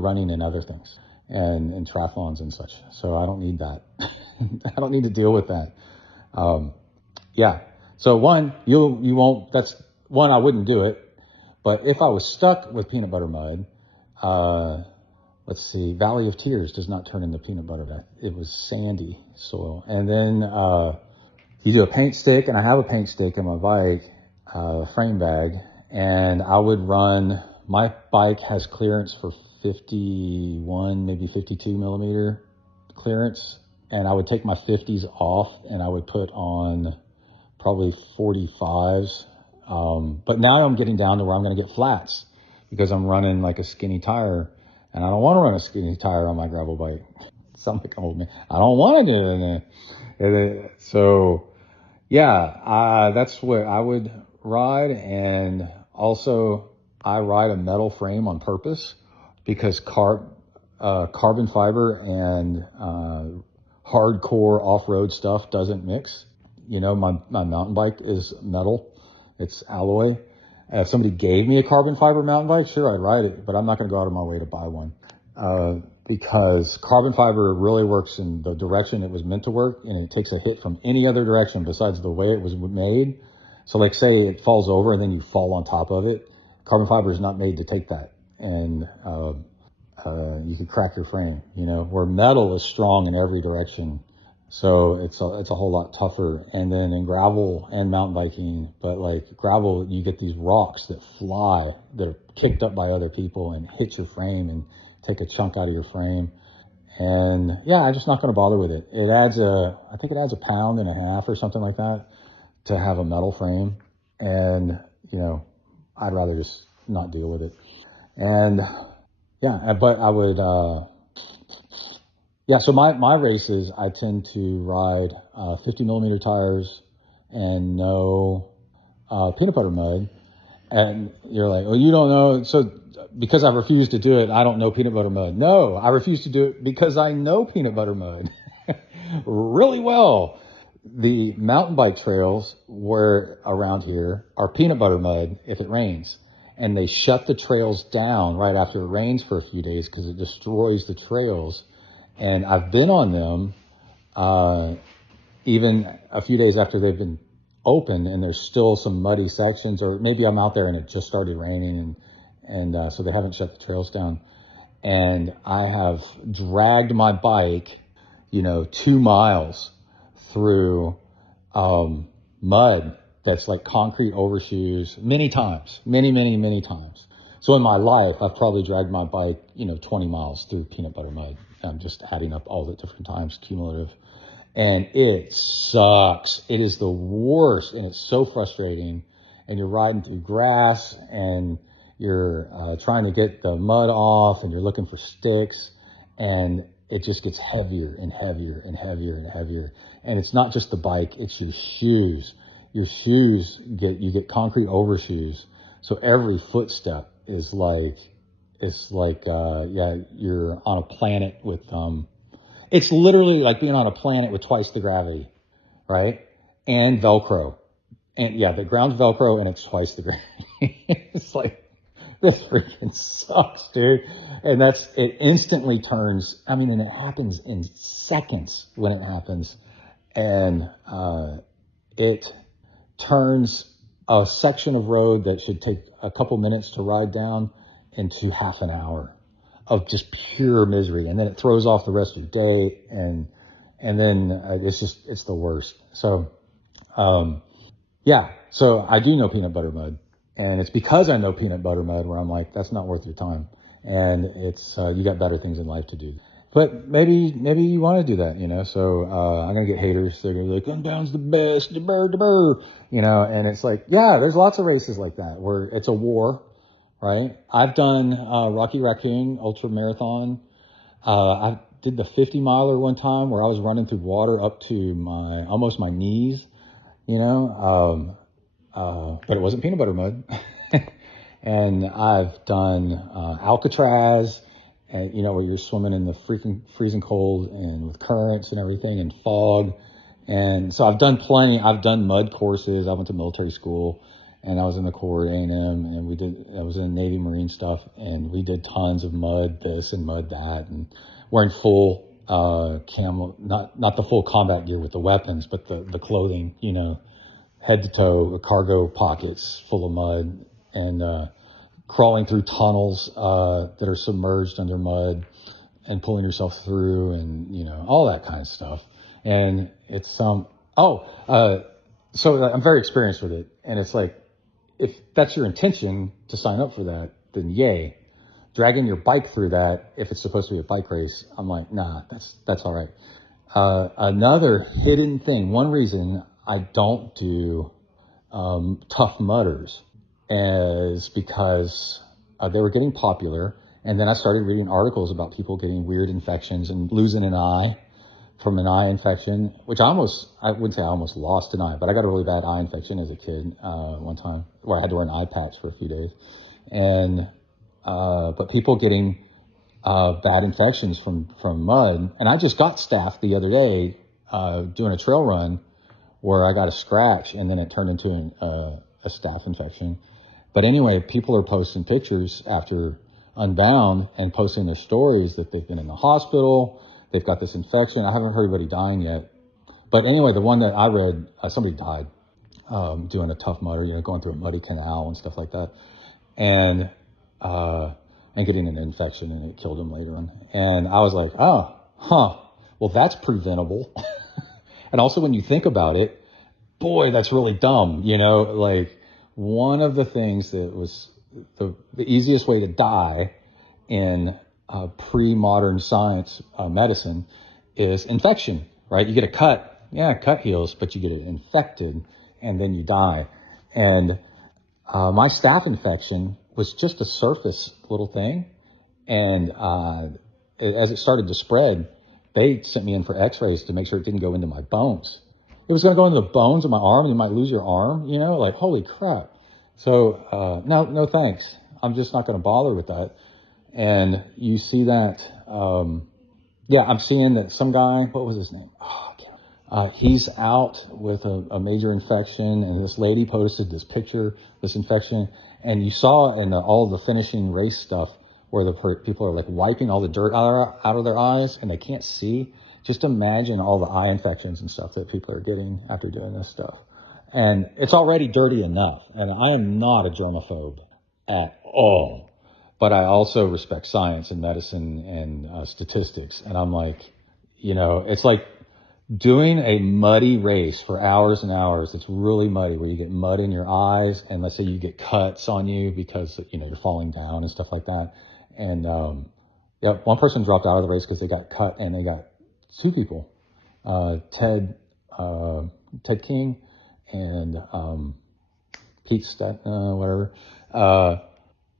running and other things, and triathlons and such. So I don't need that. I don't need to deal with that. Yeah. So one, you won't. That's one. I wouldn't do it. But if I was stuck with peanut butter mud, let's see, Valley of Tears does not turn into peanut butter. It was sandy soil. And then you do a paint stick, and I have a paint stick in my bike frame bag, and I would run. My bike has clearance for 51, maybe 52 millimeter clearance. And I would take my 50s off and I would put on probably 45s. But now I'm getting down to where I'm going to get flats because I'm running like a skinny tire, and I don't want to run a skinny tire on my gravel bike. Something told me I don't want to do it. So yeah, that's what I would ride. And also I ride a metal frame on purpose because carbon fiber and hardcore off-road stuff doesn't mix. You know, my mountain bike is metal. It's alloy. If somebody gave me a carbon fiber mountain bike, sure, I'd ride it, but I'm not going to go out of my way to buy one. Because carbon fiber really works in the direction it was meant to work, and it takes a hit from any other direction besides the way it was made. So like say it falls over and then you fall on top of it. Carbon fiber is not made to take that. And, you can crack your frame, you know, where metal is strong in every direction. So it's a whole lot tougher. And then in gravel and mountain biking, but like gravel, you get these rocks that fly, that are kicked up by other people and hit your frame and take a chunk out of your frame. And yeah, I'm just not going to bother with it. I think it adds 1.5 pounds or something like that to have a metal frame. And, you know, I'd rather just not deal with it. And yeah, but I would, yeah, so my races, I tend to ride 50 millimeter tires and no peanut butter mud. And you're like, well, you don't know. So because I refuse to do it, I don't know peanut butter mud. No, I refuse to do it because I know peanut butter mud really well. The mountain bike trails where around here are peanut butter mud if it rains. And they shut the trails down right after it rains for a few days because it destroys the trails. And I've been on them even a few days after they've been open, and there's still some muddy sections, or maybe I'm out there and it just started raining, and so they haven't shut the trails down. And I have dragged my bike, 2 miles through mud that's like concrete overshoes many times, many times. So in my life, I've probably dragged my bike, 20 miles through peanut butter mud. I'm just adding up all the different times, cumulative. And it sucks. It is the worst, and it's so frustrating. And you're riding through grass, and you're trying to get the mud off, and you're looking for sticks, and it just gets heavier and heavier and heavier and heavier. And it's not just the bike, it's your shoes. Your shoes you get concrete overshoes. So every footstep is like, you're on a planet with, it's literally like being on a planet with twice the gravity, right? And Velcro. And yeah, the ground's Velcro and it's twice the gravity. It's like, this freaking sucks, dude. And it instantly turns, and it happens in seconds when it happens. And, it turns a section of road that should take a couple minutes to ride down into half an hour of just pure misery. And then it throws off the rest of your day. And then it's the worst. So, yeah, so I do know peanut butter mud, and it's because I know peanut butter mud where I'm like, that's not worth your time. And it's, you got better things in life to do. But maybe you want to do that, so, I'm going to get haters. They're going to be like, Unbound's the best, and it's like, yeah, there's lots of races like that where it's a war, right? I've done, Rocky Raccoon Ultra Marathon. I did the 50 miler one time where I was running through water up to almost my knees, but it wasn't peanut butter mud. And I've done, Alcatraz, and where you're swimming in the freezing cold and with currents and everything and fog. And so I've done plenty. I've done mud courses. I went to military school and I was in the Corps at A&M, and I was in Navy Marine stuff, and we did tons of mud this and mud that, and wearing full, camo, not the full combat gear with the weapons, but the clothing, head to toe, cargo pockets full of mud, and, crawling through tunnels that are submerged under mud and pulling yourself through, and all that kind of stuff. And it's so I'm very experienced with it. And it's like, if that's your intention to sign up for that, then yay, dragging your bike through that, if it's supposed to be a bike race, I'm like, nah, that's all right. Another hidden thing, one reason I don't do Tough Mudders is because they were getting popular. And then I started reading articles about people getting weird infections and losing an eye from an eye infection, which I wouldn't say I almost lost an eye, but I got a really bad eye infection as a kid one time where I had to wear an eye patch for a few days. And but people getting bad infections from mud. And I just got staffed the other day doing a trail run where I got a scratch and then it turned into a staph infection. But anyway, people are posting pictures after Unbound and posting their stories that they've been in the hospital, they've got this infection. I haven't heard anybody dying yet. But anyway, the one that I read, somebody died doing a Tough Mudder, going through a muddy canal and stuff like that. And getting an infection, and it killed him later on. And I was like, well, that's preventable. And also when you think about it, boy, that's really dumb. Like one of the things that was the easiest way to die in pre-modern science medicine is infection, right? You get a cut. Yeah, cut heals, but you get it infected and then you die. And my staph infection was just a surface little thing. And as it started to spread, they sent me in for x-rays to make sure it didn't go into my bones. It was going to go into the bones of my arm and you might lose your arm, like holy crap. So no thanks. I'm just not going to bother with that. And you see that, I'm seeing that some guy, what was his name? He's out with a major infection, and this lady posted this picture, this infection, and you saw in all the finishing race stuff where the people are like wiping all the dirt out of their eyes and they can't see. Just imagine all the eye infections and stuff that people are getting after doing this stuff. And it's already dirty enough. And I am not a germaphobe at all. But I also respect science and medicine and statistics. And I'm like, it's like doing a muddy race for hours and hours. It's really muddy where you get mud in your eyes. And let's say you get cuts on you because, you're falling down and stuff like that. And, one person dropped out of the race because they got cut, and they got two people, Ted King and, Pete Stetnananana, whatever,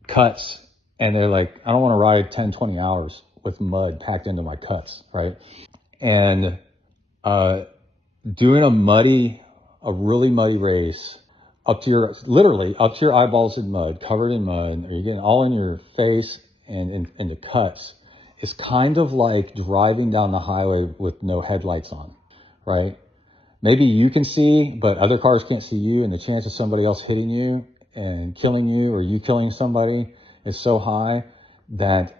cuts. And they're like, I don't want to ride 10, 20 hours with mud packed into my cuts. Right. And, doing a really muddy race literally up to your eyeballs in mud, covered in mud, or you're getting all in your face and in the cuts, is kind of like driving down the highway with no headlights on, right? Maybe you can see, but other cars can't see you, and the chance of somebody else hitting you and killing you, or you killing somebody, is so high that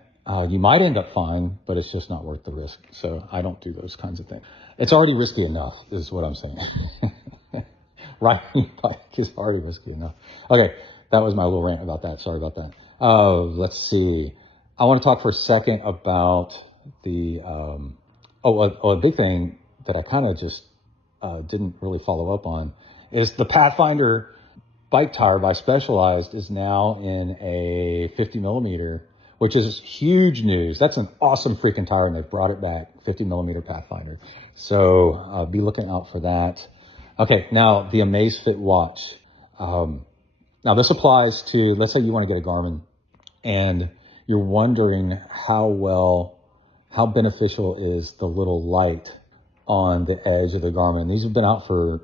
you might end up fine, but it's just not worth the risk. So I don't do those kinds of things. It's already risky enough, is what I'm saying. Riding a bike is already risky enough. Okay, that was my little rant about that. Sorry about that. Let's see. I want to talk for a second about the a big thing that I kind of just didn't really follow up on is the Pathfinder bike tire by Specialized is now in a 50 millimeter, which is huge news. That's an awesome freaking tire, and they've brought it back, 50 millimeter Pathfinder. So be looking out for that. Okay, now the Amazfit watch. Now this applies to, let's say you want to get a Garmin and you're wondering how beneficial is the little light on the edge of the Garmin. These have been out for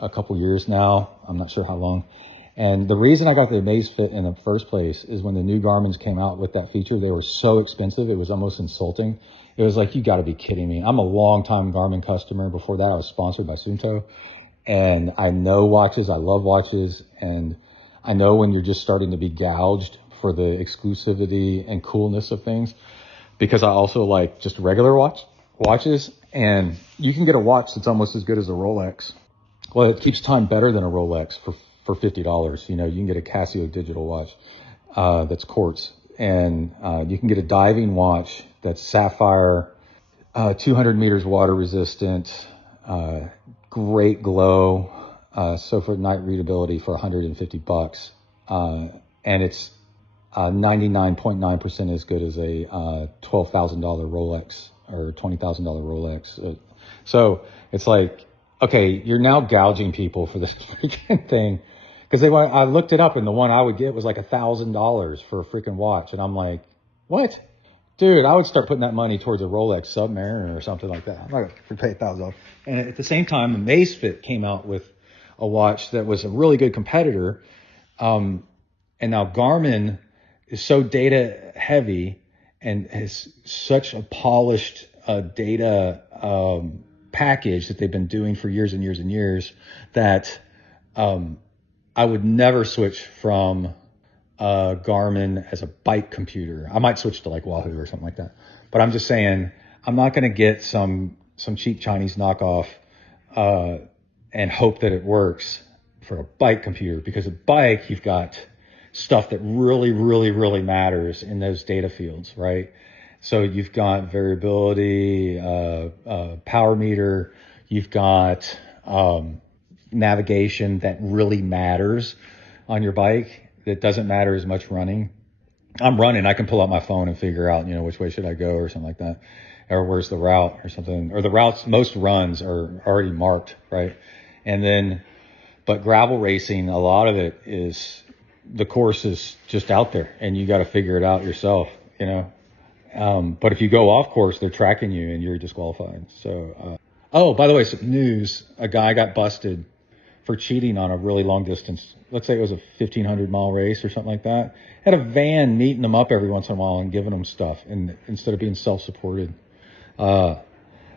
a couple years now. I'm not sure how long. And the reason I got the Amazfit in the first place is when the new Garmins came out with that feature, they were so expensive, it was almost insulting. It was like, you got to be kidding me. I'm a long-time Garmin customer. Before that, I was sponsored by Suunto. And I know watches. I love watches. And I know when you're just starting to be gouged for the exclusivity and coolness of things, because I also like just regular watches. And you can get a watch that's almost as good as a Rolex. Well, it keeps time better than a Rolex for $50. You can get a Casio digital watch that's quartz, and you can get a diving watch that's sapphire, 200 meters water resistant, great glow, so for night readability for $150. And it's 99.9% as good as a $12,000 Rolex or $20,000 Rolex. So it's like, okay, you're now gouging people for this freaking thing. Because I looked it up, and the one I would get was like $1,000 for a freaking watch. And I'm like, what? Dude, I would start putting that money towards a Rolex Submariner or something like that. I'm not going to pay $1,000. And at the same time, Amazfit came out with a watch that was a really good competitor. And now Garmin is so data heavy and has such a polished data package that they've been doing for years and years and years that I would never switch from Garmin as a bike computer. I might switch to like Wahoo or something like that. But I'm just saying, I'm not going to get some cheap Chinese knockoff and hope that it works for a bike computer, because a bike, you've got stuff that really, really, really matters in those data fields, right? So you've got variability, power meter, you've got navigation that really matters on your bike. That doesn't matter as much running. I'm running, I can pull out my phone and figure out, which way should I go or something like that. Or where's the route or something. Or the routes, most runs are already marked, right? And then, but gravel racing, a lot of it is, the course is just out there and you got to figure it out yourself, But if you go off course, they're tracking you and you're disqualified. So, oh, by the way, some news, a guy got busted for cheating on a really long distance. Let's say it was a 1,500-mile race or something like that. Had a van meeting them up every once in a while and giving them stuff, and instead of being self-supported. That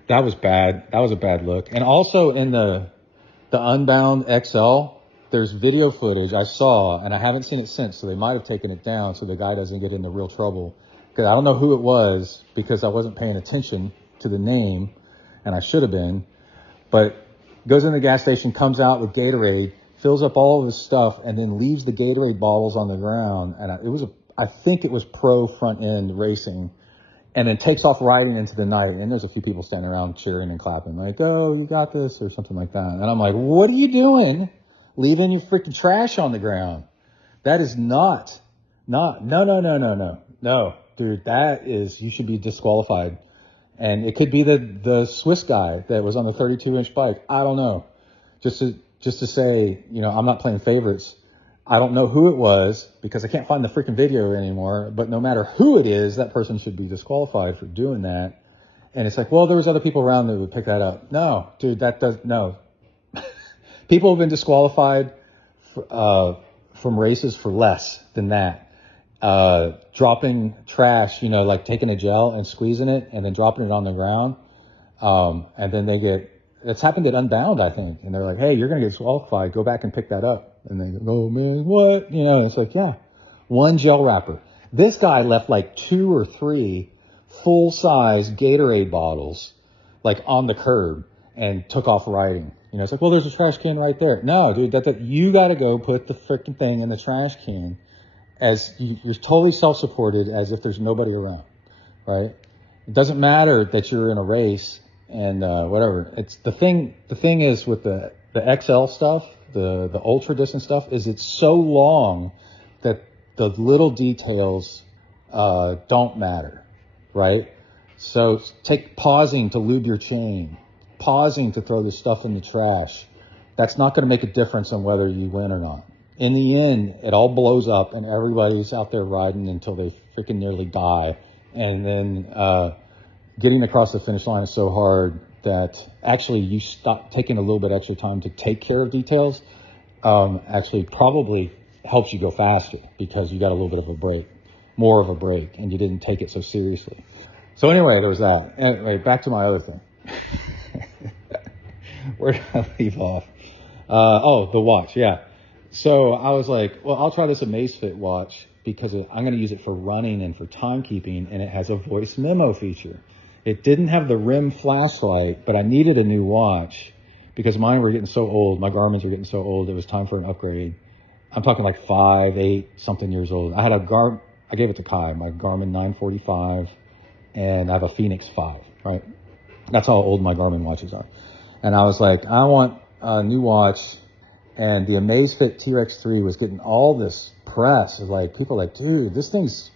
was bad. That was a bad look. And also in the Unbound XL, there's video footage I saw, and I haven't seen it since, so they might have taken it down so the guy doesn't get into real trouble. Because I don't know who it was, because I wasn't paying attention to the name, and I should have been. But goes in the gas station, comes out with Gatorade, fills up all of his stuff, and then leaves the Gatorade bottles on the ground. And I think it was pro front end racing, and then takes off riding into the night. And there's a few people standing around cheering and clapping, like, "Oh, you got this," or something like that. And I'm like, what are you doing? Leaving your freaking trash on the ground. That is no, dude, that is, you should be disqualified. And it could be the Swiss guy that was on the 32-inch bike. I don't know. Just to say, I'm not playing favorites. I don't know who it was because I can't find the freaking video anymore. But no matter who it is, that person should be disqualified for doing that. And it's like, well, there was other people around that would pick that up. No, dude, no. People have been disqualified from races for less than that. Dropping trash, like taking a gel and squeezing it and then dropping it on the ground. And then it's happened at Unbound, I think. And they're like, "Hey, you're going to get disqualified. Go back and pick that up." And they go, "Oh man, what?" It's like, yeah, one gel wrapper. This guy left like 2 or 3 full-size Gatorade bottles, like on the curb, and took off riding. It's like, well, there's a trash can right there. No, dude, you got to go put the freaking thing in the trash can. As you're totally self-supported, as if there's nobody around, right? It doesn't matter that you're in a race and whatever. It's the thing is with the XL stuff, the ultra distance stuff, is it's so long that the little details don't matter, right? So pausing to lube your chain, pausing to throw the stuff in the trash. That's not going to make a difference on whether you win or not. In the end, it all blows up and everybody's out there riding until they freaking nearly die. And then getting across the finish line is so hard that actually you stop taking a little bit extra time to take care of details. Actually probably helps you go faster because you got a little bit of a break, more of a break, and you didn't take it so seriously. So anyway, there was that. Anyway, back to my other thing. Where did I leave off? The watch, yeah. So I was like, well, I'll try this Amazfit watch because I'm going to use it for running and for timekeeping, and it has a voice memo feature. It didn't have the rim flashlight, but I needed a new watch because mine were getting so old. My Garmin's were getting so old. It was time for an upgrade. I'm talking like 5, 8 something years old. I gave it to Kai, my Garmin 945, and I have a Phoenix 5, right? That's how old my Garmin watches are. And I was like, I want a new watch And the Amazfit T-Rex3 was getting all this press. Like, people like, dude, this thing's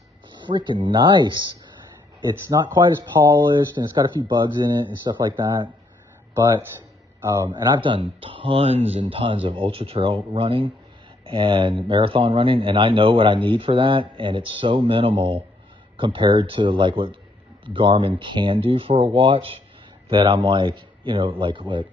freaking nice. It's not quite as polished, and it's got a few bugs in it and stuff like that. But, and I've done tons and tons of ultra trail running and marathon running, and I know what I need for that, and it's so minimal compared to like what Garmin can do for a watch that I'm like, you know, like what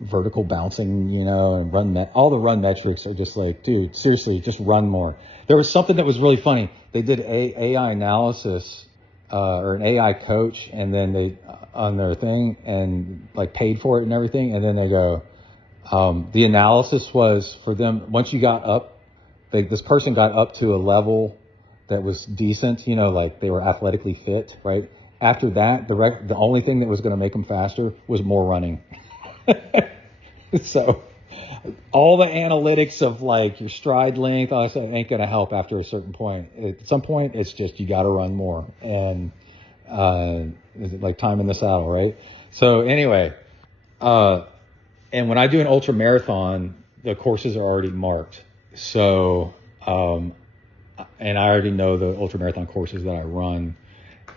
vertical bouncing, you know, and all the run metrics are just like, dude, seriously, just run more. There was something that was really funny. They did AI analysis or an AI coach, and then they on their thing and like paid for it and everything, and then they go, the analysis was for them once you got up, this person got up to a level that was decent, you know, like they were athletically fit, right? After that, the only thing that was going to make them faster was more running. So all the analytics of like your stride length, all that stuff ain't going to help after a certain point. At some point, it's just you got to run more. And is it like time in the saddle, right? So anyway, and when I do an ultra marathon, the courses are already marked. So, and I already know the ultra marathon courses that I run.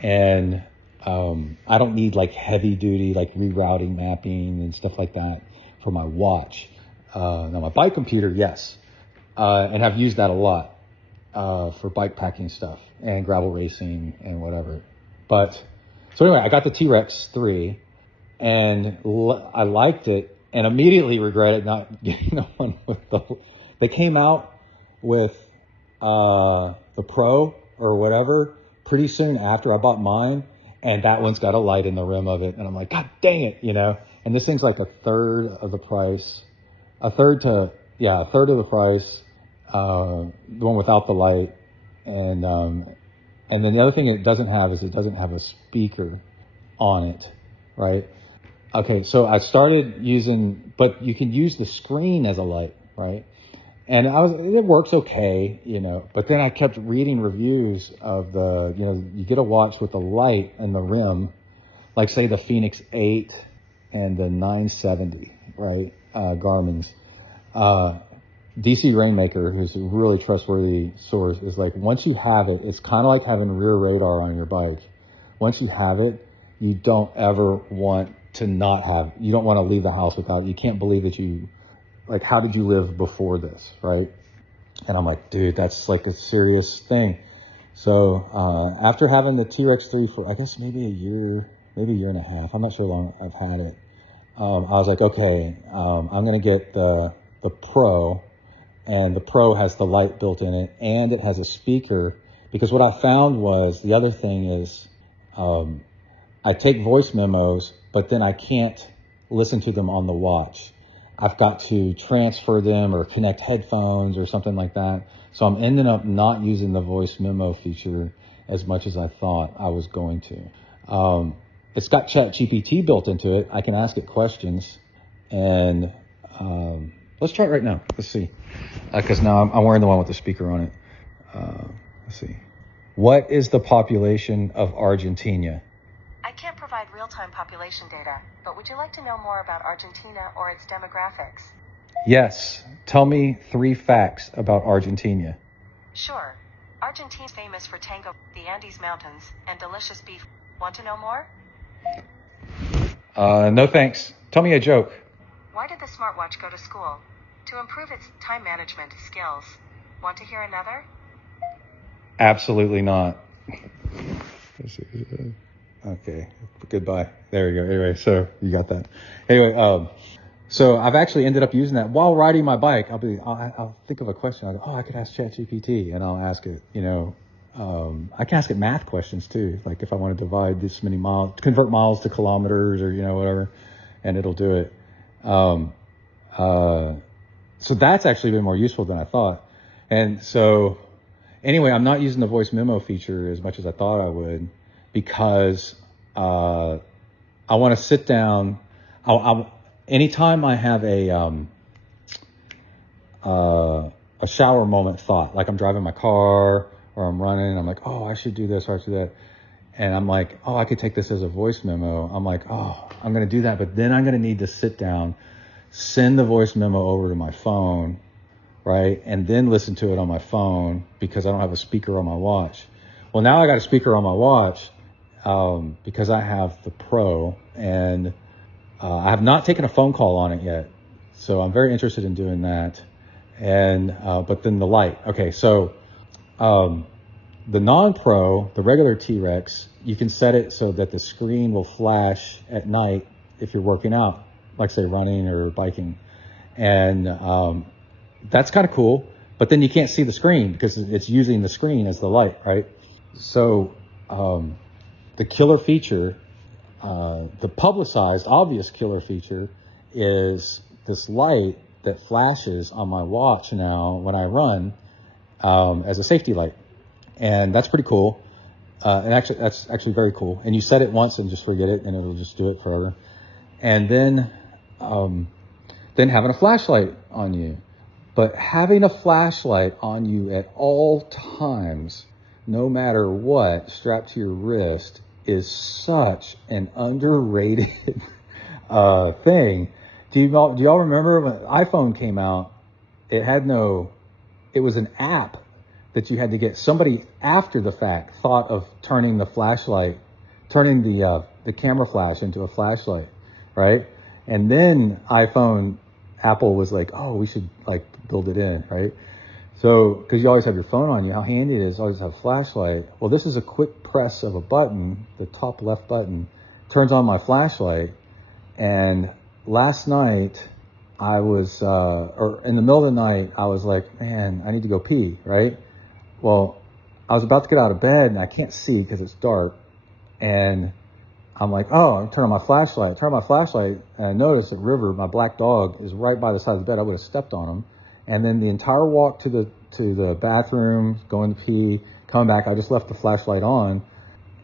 And I don't need like heavy duty, like rerouting mapping and stuff like that for my watch. Now my bike computer, yes. And have used that a lot for bike packing stuff and gravel racing and whatever. But, so anyway, I got the T-Rex3 and I liked it and immediately regretted not getting the one with they came out with the Pro or whatever pretty soon after I bought mine, and that one's got a light in the rim of it, and I'm like, God dang it, you know. And this thing's like a third of the price, a third of the price, the one without the light, and then the other thing it doesn't have is it doesn't have a speaker on it, right? Okay, so I started using, but you can use the screen as a light, right? And it works okay, you know, but then I kept reading reviews of you get a watch with a light in the rim, like say the Phoenix 8 and the 970, right? Garmin's. DC Rainmaker, who's a really trustworthy source, is like, once you have it, it's kind of like having rear radar on your bike. Once you have it, you don't ever want to not have, you don't want to leave the house without, you can't believe that like, how did you live before this, right? And I'm like, dude, that's like a serious thing. So after having the T-Rex3 for, I guess maybe a year and a half, I'm not sure how long I've had it, I was like, okay, I'm going to get the Pro, and the Pro has the light built in it, and it has a speaker, because what I found was, the other thing is, I take voice memos, but then I can't listen to them on the watch. I've got to transfer them or connect headphones or something like that. So I'm ending up not using the voice memo feature as much as I thought I was going to. It's got ChatGPT built into it. I can ask it questions, and let's try it right now. Let's see, because now I'm wearing the one with the speaker on it. Let's see. What is the population of Argentina? I can't provide real-time population data, but would you like to know more about Argentina or its demographics? Yes. Tell me 3 facts about Argentina. Sure. Argentina's famous for tango, the Andes Mountains, and delicious beef. Want to know more? No thanks. Tell me a joke. Why did the smartwatch go to school? To improve its time management skills. Want to hear another? Absolutely not. Okay, goodbye. There we go. Anyway, so you got that. Anyway, so I've actually ended up using that while riding my bike. I'll think of a question. I'll go, I could ask ChatGPT, and I'll ask it, I can ask it math questions too. Like if I want to divide this many miles, convert miles to kilometers or, whatever, and it'll do it. So that's actually been more useful than I thought. And so anyway, I'm not using the voice memo feature as much as I thought I would, because I want to sit down. Anytime I have a shower moment thought, like I'm driving my car or I'm running, I'm like, oh, I should do this or I should do that. And I'm like, oh, I could take this as a voice memo. I'm like, oh, I'm going to do that. But then I'm going to need to sit down send the voice memo over to my phone, right? And then listen to it on my phone because I don't have a speaker on my watch. Well, now I got a speaker on my watch because I have the Pro, and I have not taken a phone call on it yet. So I'm very interested in doing that. And but then the light. Okay, so the non-Pro, the regular T-Rex, you can set it so that the screen will flash at night if you're working out, like say running or biking. And that's kind of cool, but then you can't see the screen because it's using the screen as the light, right? So the killer feature, the publicized obvious killer feature is this light that flashes on my watch now when I run as a safety light. And that's pretty cool. And actually, that's actually very cool. And you set it once and just forget it, and it'll just do it forever. And then having a flashlight on you. But having a flashlight on you at all times, no matter what, strapped to your wrist, is such an underrated thing. Do y'all remember when iPhone came out? It was an app that you had to get. Somebody after the fact thought of turning the camera flash into a flashlight, right? And then Apple was like, oh, we should like build it in, right? So, because you always have your phone on you, how handy it is, always have a flashlight. Well, this is a quick press of a button, the top left button, turns on my flashlight. And last night, or in the middle of the night, I was like, man, I need to go pee, right? Well, I was about to get out of bed and I can't see because it's dark. And I'm like, oh, I turn on my flashlight. And I noticed that River, my black dog, is right by the side of the bed. I would have stepped on him. And then the entire walk to the bathroom, going to pee, coming back, I just left the flashlight on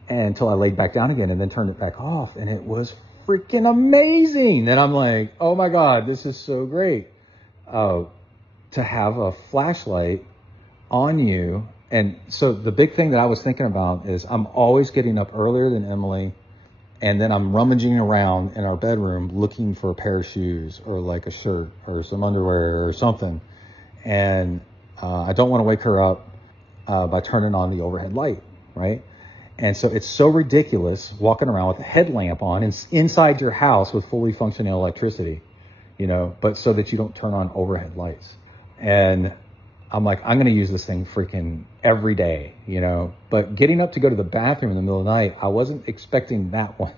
until I laid back down again and then turned it back off. And it was freaking amazing. And I'm like, oh my God, this is so great. To have a flashlight on you. And so the big thing that I was thinking about is I'm always getting up earlier than Emily, and then I'm rummaging around in our bedroom looking for a pair of shoes or like a shirt or some underwear or something. And I don't want to wake her up by turning on the overhead light, right? And so it's so ridiculous walking around with a headlamp on inside your house with fully functioning electricity, but so that you don't turn on overhead lights. And I'm like, I'm going to use this thing freaking every day, but getting up to go to the bathroom in the middle of the night, I wasn't expecting that one.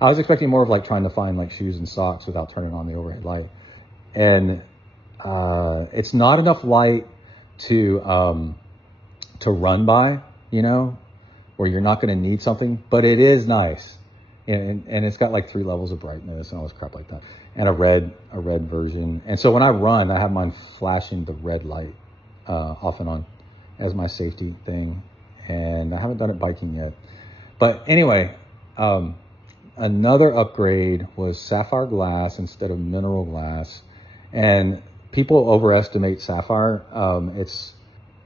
I was expecting more of like trying to find like shoes and socks without turning on the overhead light. And it's not enough light to run by, where you're not going to need something, but it is nice. And it's got like 3 levels of brightness and all this crap like that, and a red version. And so when I run, I have mine flashing the red light off and on as my safety thing. And I haven't done it biking yet. But anyway, another upgrade was sapphire glass instead of mineral glass. And people overestimate sapphire.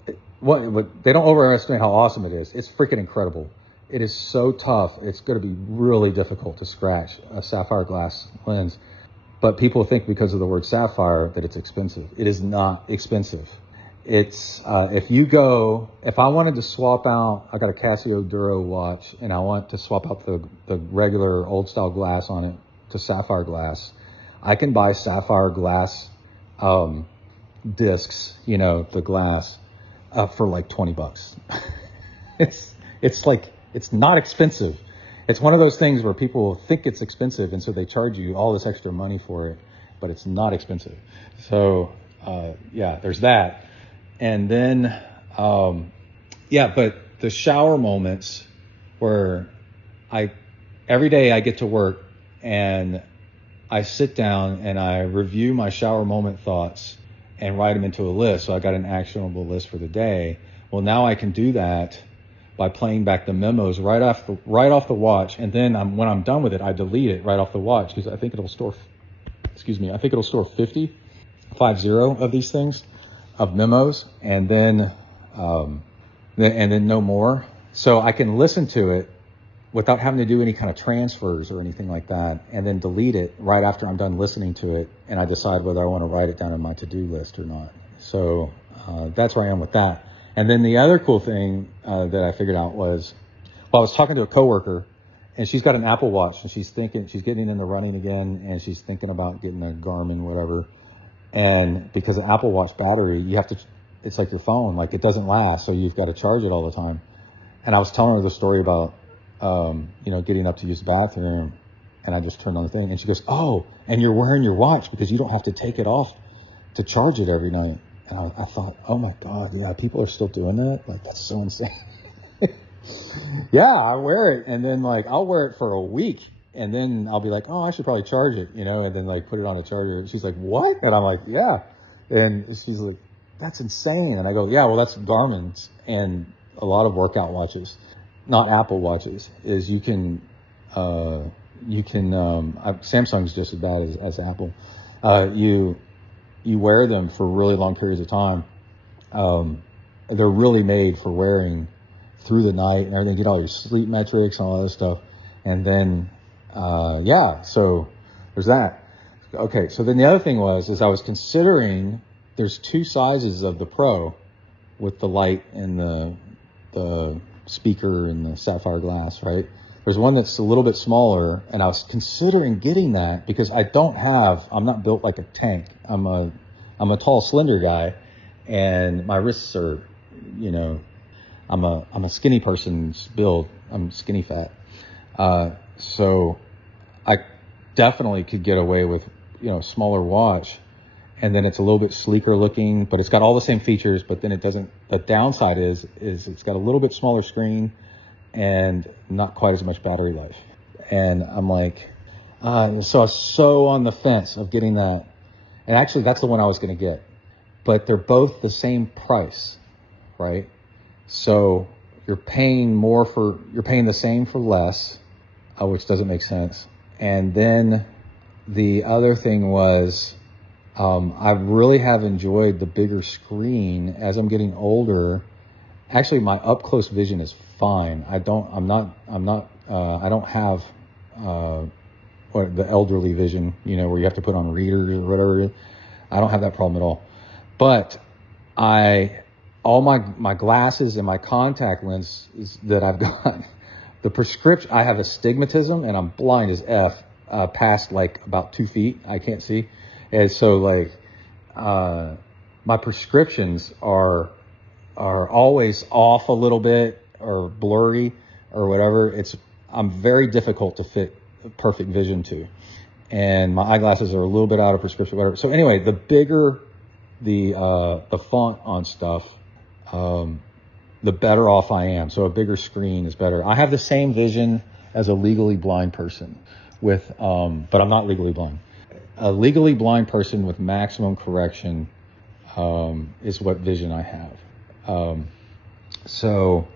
They don't overestimate how awesome it is. It's freaking incredible. It is so tough. It's going to be really difficult to scratch a sapphire glass lens. But people think because of the word sapphire that it's expensive. It is not expensive. It's if I wanted to swap out, I got a Casio Duro watch and I want to swap out the regular old style glass on it to sapphire glass, I can buy sapphire glass discs, the glass, for like $20. It's not expensive. It's one of those things where people think it's expensive and so they charge you all this extra money for it, but it's not expensive. So there's that. And then, but the shower moments where every day I get to work and I sit down and I review my shower moment thoughts and write them into a list. So I got an actionable list for the day. Well, now I can do that by playing back the memos right off the watch. And then when I'm done with it, I delete it right off the watch because I think it'll store 50 of these things. Of memos, and then no more. So I can listen to it without having to do any kind of transfers or anything like that, and then delete it right after I'm done listening to it, and I decide whether I want to write it down in my to-do list or not. So that's where I am with that. And then the other cool thing that I figured out was, well, I was talking to a coworker, and she's got an Apple Watch, and she's getting into running again, and she's thinking about getting a Garmin, whatever. And because of Apple Watch battery, it's like your phone, like it doesn't last, so you've got to charge it all the time. And I was telling her the story about, getting up to use the bathroom, and I just turned on the thing, and she goes, "Oh, and you're wearing your watch because you don't have to take it off to charge it every night." And I thought, oh my God, yeah, people are still doing that? Like, that's so insane. Yeah, I wear it, and then like I'll wear it for a week, and then I'll be like, oh, I should probably charge it, and then like put it on the charger. She's like, what? And I'm like, yeah. And she's like, that's insane. And I go, yeah, well, that's Garmin's and a lot of workout watches, not Apple watches, is Samsung's just as bad as Apple. You wear them for really long periods of time. They're really made for wearing through the night and everything, get all your sleep metrics and all that stuff. And then, so there's that. Okay, so then the other thing is I was considering, there's two sizes of the Pro with the light and the speaker and the sapphire glass, right? There's one that's a little bit smaller, and I was considering getting that because I'm not built like a tank. I'm a tall, slender guy, and my wrists are, I'm a skinny person's build. I'm skinny fat. So I definitely could get away with, a smaller watch, and then it's a little bit sleeker looking, but it's got all the same features, but then the downside is it's got a little bit smaller screen and not quite as much battery life. And I'm like, so I was so on the fence of getting that. And actually that's the one I was going to get, but they're both the same price, right? So you're paying the same for less, which doesn't make sense. And then the other thing was, I really have enjoyed the bigger screen as I'm getting older. Actually, my up close vision is fine. I don't have the elderly vision, where you have to put on readers or whatever. I don't have that problem at all. But all my glasses and my contact lenses that I've got, the prescription, I have astigmatism and I'm blind as F, past like about 2 feet. I can't see. And so like, my prescriptions are always off a little bit or blurry or whatever. I'm very difficult to fit perfect vision to. And my eyeglasses are a little bit out of prescription, whatever. So anyway, the bigger the font on stuff, the better off I am. So a bigger screen is better. I have the same vision as a legally blind person but I'm not legally blind. A legally blind person with maximum correction is what vision I have. So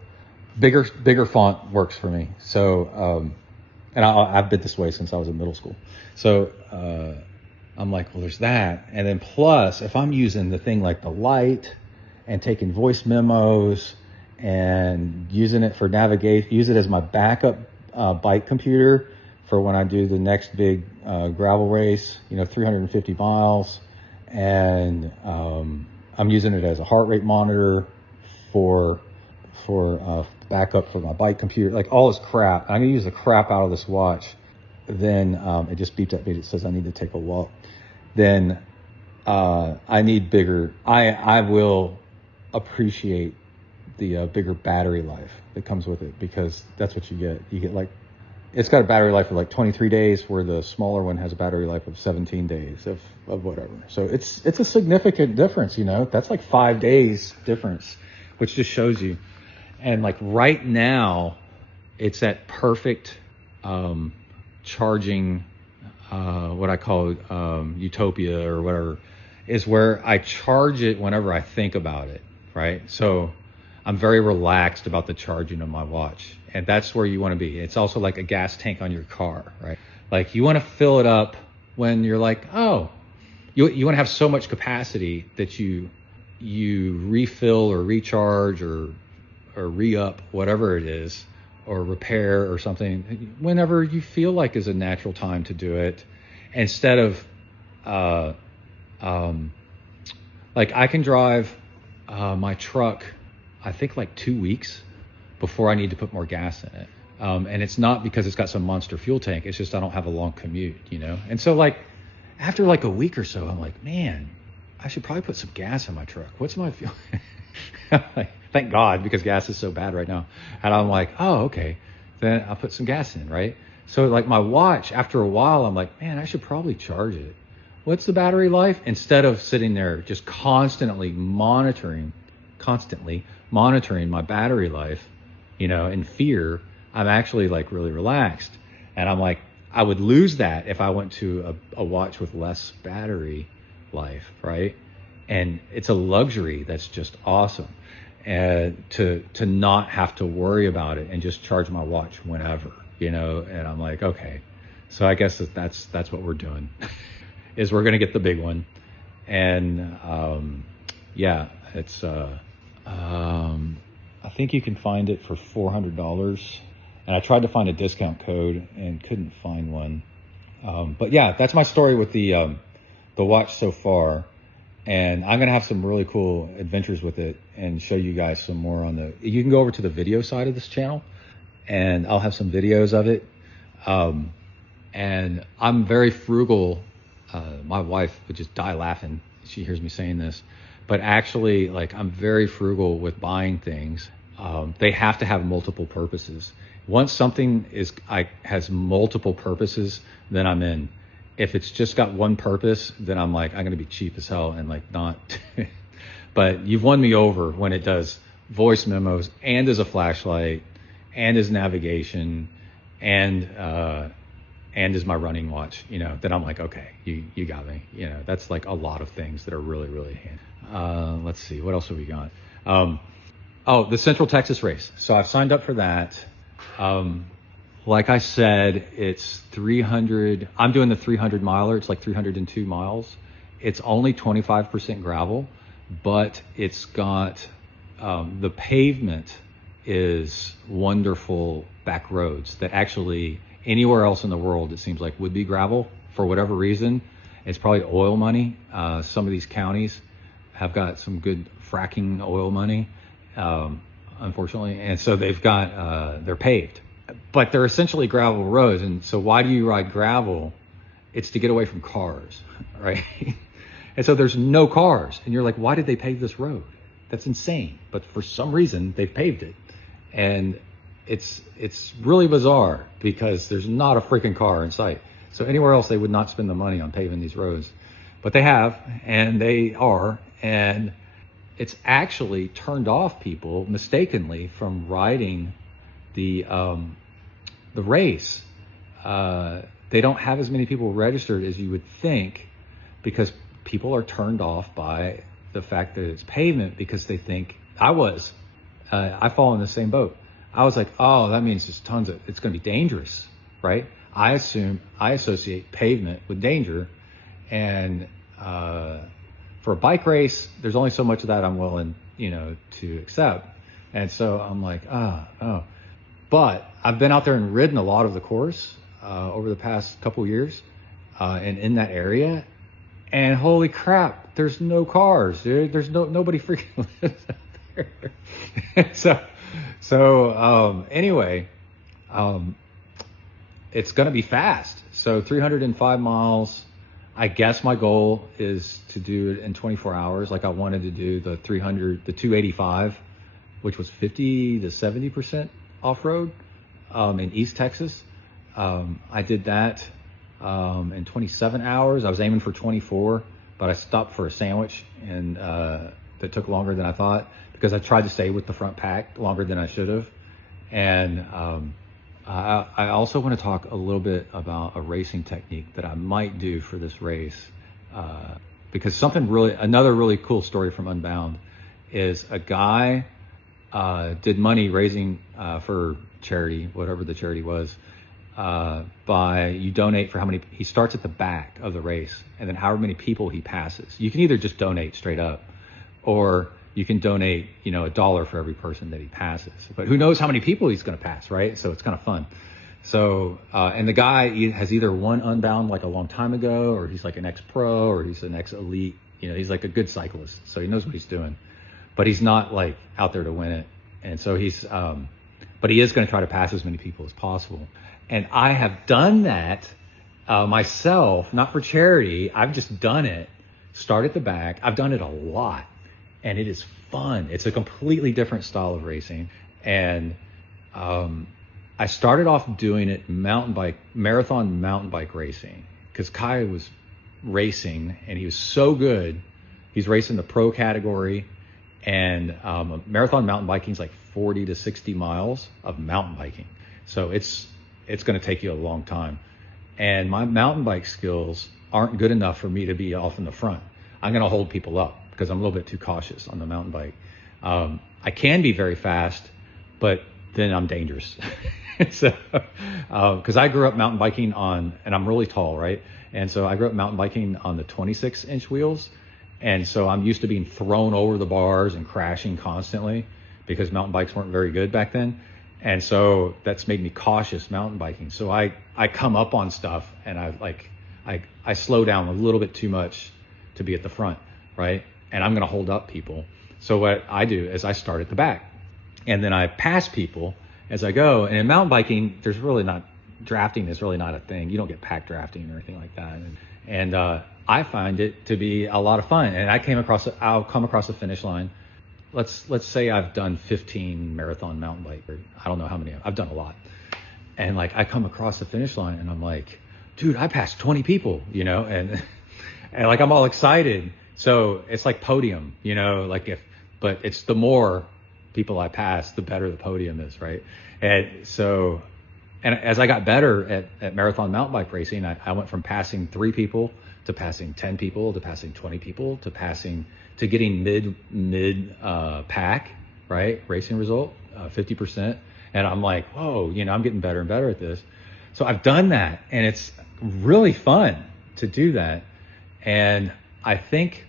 bigger font works for me. So, and I've been this way since I was in middle school. So I'm like, well, there's that. And then plus, if I'm using the thing like the light and taking voice memos and using it for navigation, use it as my backup bike computer for when I do the next big gravel race, 350 miles. And I'm using it as a heart rate monitor for backup for my bike computer, like all this crap. I'm gonna use the crap out of this watch. Then it just beeped at me. It says I need to take a walk. Then I need bigger. I will appreciate the bigger battery life that comes with it, because that's what you get. You get like, it's got a battery life of like 23 days, where the smaller one has a battery life of 17 days of whatever. So it's a significant difference, That's like 5 days difference, which just shows you. And like right now, it's at perfect charging, what I call utopia or whatever, is where I charge it whenever I think about it, right? So I'm very relaxed about the charging of my watch. And that's where you want to be. It's also like a gas tank on your car, right? Like you want to fill it up when you're like, oh, you want to have so much capacity that you refill or recharge or re-up, whatever it is, or repair or something, whenever you feel like is a natural time to do it, instead of like I can drive my truck, I think like 2 weeks before I need to put more gas in it. And it's not because it's got some monster fuel tank. It's just I don't have a long commute, you know? And so like after like a week or so, I'm like, man, I should probably put some gas in my truck. What's my fuel? Like, thank God, because gas is so bad right now. And I'm like, oh, okay, then I'll put some gas in, right? So like my watch, after a while, I'm like, man, I should probably charge it. What's the battery life? Instead of sitting there just constantly monitoring my battery life, you know, in fear, I'm actually like really relaxed. And I'm like, I would lose that if I went to a watch with less battery life, right? And it's a luxury that's just awesome. And to not have to worry about it and just charge my watch whenever, you know. And I'm like, okay, so I guess that's what we're doing. Is we're gonna get the big one. And yeah, it's I think you can find it for $400. And I tried to find a discount code and couldn't find one. But yeah, that's my story with the watch so far. And I'm going to have some really cool adventures with it and show you guys some more on you can go over to the video side of this channel and I'll have some videos of it. And I'm very frugal. My wife would just die laughing. She hears me saying this, but actually like I'm very frugal with buying things. They have to have multiple purposes. Once something has multiple purposes, then I'm in. If it's just got one purpose, then I'm like, I'm going to be cheap as hell and like not. But you've won me over when it does voice memos and as a flashlight and as navigation and as my running watch, you know, then I'm like, okay, you got me. You know, that's like a lot of things that are really, really handy. Let's see, what else have we got? Oh, the Central Texas race. So I've signed up for that. Like I said, it's 300. I'm doing the 300 miler. It's like 302 miles. It's only 25% gravel, but it's got the pavement is wonderful back roads that actually anywhere else in the world it seems like would be gravel for whatever reason. It's probably oil money. Some of these counties have got some good fracking oil money, unfortunately, and so they've got they're paved. But they're essentially gravel roads. And so why do you ride gravel? It's to get away from cars, right? And so there's no cars. And you're like, why did they pave this road? That's insane. But for some reason, they've paved it. And it's really bizarre because there's not a freaking car in sight. So anywhere else, they would not spend the money on paving these roads. But they have, and they are. And it's actually turned off people mistakenly from riding the race. They don't have as many people registered as you would think because people are turned off by the fact that it's pavement because they think I fall in the same boat. I was like, oh, that means it's going to be dangerous, right? I associate pavement with danger. And for a bike race, there's only so much of that I'm willing, you know, to accept. And so I'm like, oh. But I've been out there and ridden a lot of the course over the past couple years and in that area. And holy crap, there's no cars, dude. There's nobody freaking lives out there. So anyway, it's going to be fast. So 305 miles. I guess my goal is to do it in 24 hours. Like I wanted to do the 285, which was 50 to 70% off-road in East Texas. I did that in 27 hours. I was aiming for 24, but I stopped for a sandwich and that took longer than I thought because I tried to stay with the front pack longer than I should have. And I also want to talk a little bit about a racing technique that I might do for this race because another really cool story from Unbound is a guy did money raising for charity, whatever the charity was, you donate for how many, he starts at the back of the race and then however many people he passes. You can either just donate straight up or you can donate, $1 for every person that he passes. But who knows how many people he's going to pass, right? So it's kind of fun. So, and the guy has either won Unbound like a long time ago, or he's like an ex-pro, or he's an ex-elite. He's like a good cyclist, so he knows what he's doing. But he's not like out there to win it. And so but he is going to try to pass as many people as possible. And I have done that myself, not for charity. I've just done it. Start at the back. I've done it a lot, and it is fun. It's a completely different style of racing. And I started off doing it marathon mountain bike racing, because Kai was racing and he was so good. He's racing the pro category, and marathon mountain biking is like 40 to 60 miles of mountain biking. So it's going to take you a long time. And my mountain bike skills aren't good enough for me to be off in the front. I'm going to hold people up because I'm a little bit too cautious on the mountain bike. I can be very fast, but then I'm dangerous. So, because I grew up mountain biking and I'm really tall, right? And so I grew up mountain biking on the 26-inch wheels. And so I'm used to being thrown over the bars and crashing constantly, because mountain bikes weren't very good back then. And so that's made me cautious mountain biking. So I come up on stuff and I slow down a little bit too much to be at the front, right? And I'm going to hold up people. So what I do is I start at the back, and then I pass people as I go. And in mountain biking, drafting is really not a thing. You don't get pack drafting or anything like that. And I find it to be a lot of fun. And I'll come across the finish line. Let's say I've done 15 marathon mountain bike, or I don't know how many. I've done a lot. And like, I come across the finish line and I'm like, dude, I passed 20 people, and like, I'm all excited. So it's like podium, but it's the more people I pass, the better the podium is, right? And so, and as I got better at marathon mountain bike racing, I went from passing 3 people to passing 10 people to passing 20 people to getting mid pack, right? Racing result, 50%. And I'm like, whoa, I'm getting better and better at this. So I've done that, and it's really fun to do that. And I think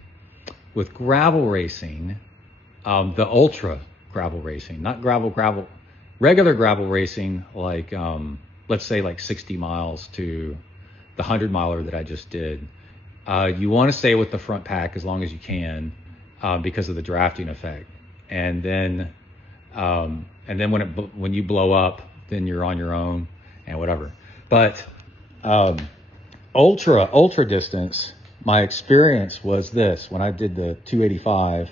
with gravel racing, the ultra gravel racing, not regular gravel racing, like, let's say like 60 miles to the 100-miler that I just did. You want to stay with the front pack as long as you can, because of the drafting effect. And then when you blow up, then you're on your own and whatever. But ultra distance, my experience was this: when I did the 285,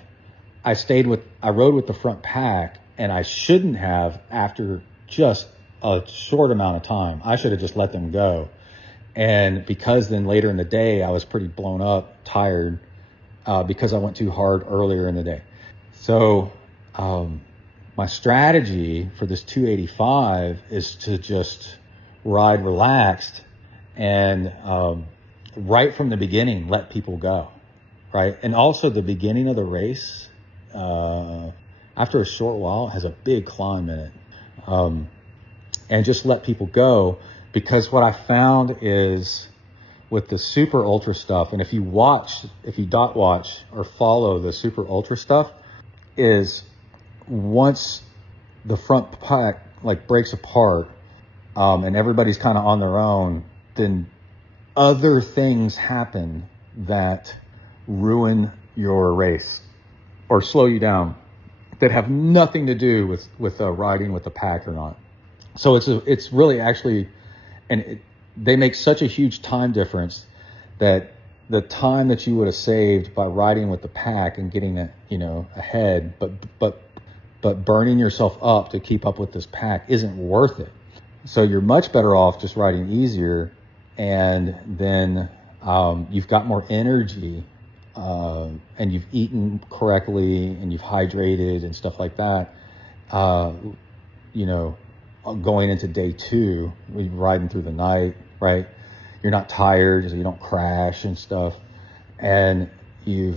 I rode with the front pack, and I shouldn't have after just a short amount of time. I should have just let them go. And because then later in the day, I was pretty blown up, tired, because I went too hard earlier in the day. So my strategy for this 285 is to just ride relaxed and right from the beginning, let people go, right? And also the beginning of the race, after a short while, has a big climb in it. And just let people go, because what I found is with the super ultra stuff, and if you dot watch or follow the super ultra stuff, is once the front pack like breaks apart, and everybody's kind of on their own, then other things happen that ruin your race or slow you down that have nothing to do with riding with the pack or not. So it's really actually, and they make such a huge time difference that the time that you would have saved by riding with the pack and getting ahead, but burning yourself up to keep up with this pack isn't worth it. So you're much better off just riding easier, and then you've got more energy, and you've eaten correctly, and you've hydrated and stuff like that. Going into day 2, you're riding through the night, right? You're not tired, so you don't crash and stuff, and you've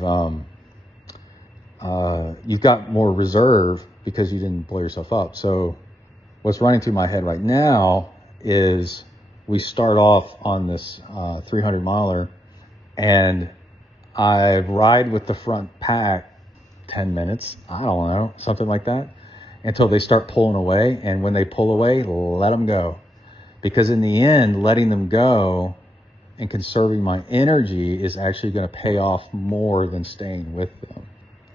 got more reserve because you didn't blow yourself up. So what's running through my head right now is we start off on this 300 miler, and I ride with the front pack 10 minutes, I don't know, something like that, until they start pulling away. And when they pull away, let them go. Because in the end, letting them go and conserving my energy is actually going to pay off more than staying with them.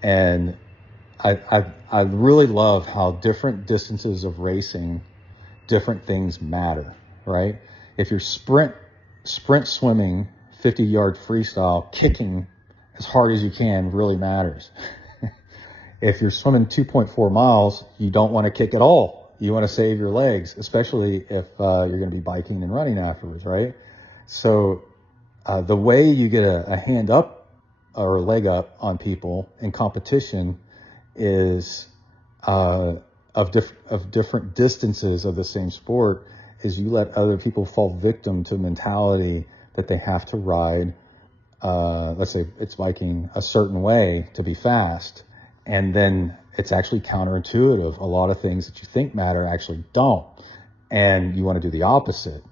And I really love how different distances of racing, different things matter, right? If you're sprint swimming, 50-yard freestyle, kicking as hard as you can really matters. If you're swimming 2.4 miles, you don't want to kick at all. You want to save your legs, especially if you're going to be biking and running afterwards, right? So the way you get a hand up or a leg up on people in competition is of different distances of the same sport is you let other people fall victim to mentality that they have to ride, let's say it's biking, a certain way to be fast. And then it's actually counterintuitive. A lot of things that you think matter actually don't. And you want to do the opposite.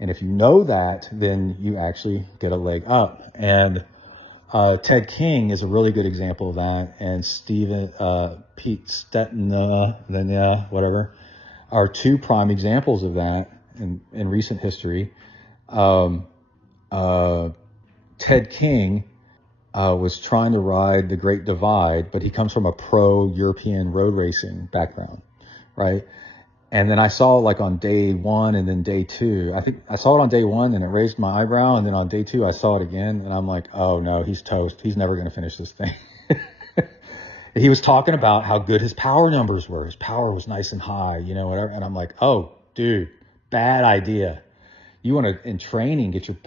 And if you know that, then you actually get a leg up. And Ted King is a really good example of that. And Pete Stetnananana, whatever, are two prime examples of that in recent history. Ted King was trying to ride the Great Divide, but he comes from a pro European road racing background, right? And then I saw like on day one and then day two, I think I saw it on day one and it raised my eyebrow. And then on day two, I saw it again and I'm like, oh no, he's toast. He's never going to finish this thing. He was talking about how good his power numbers were. His power was nice and high, whatever. And I'm like, oh dude, bad idea. You want to, in training, get your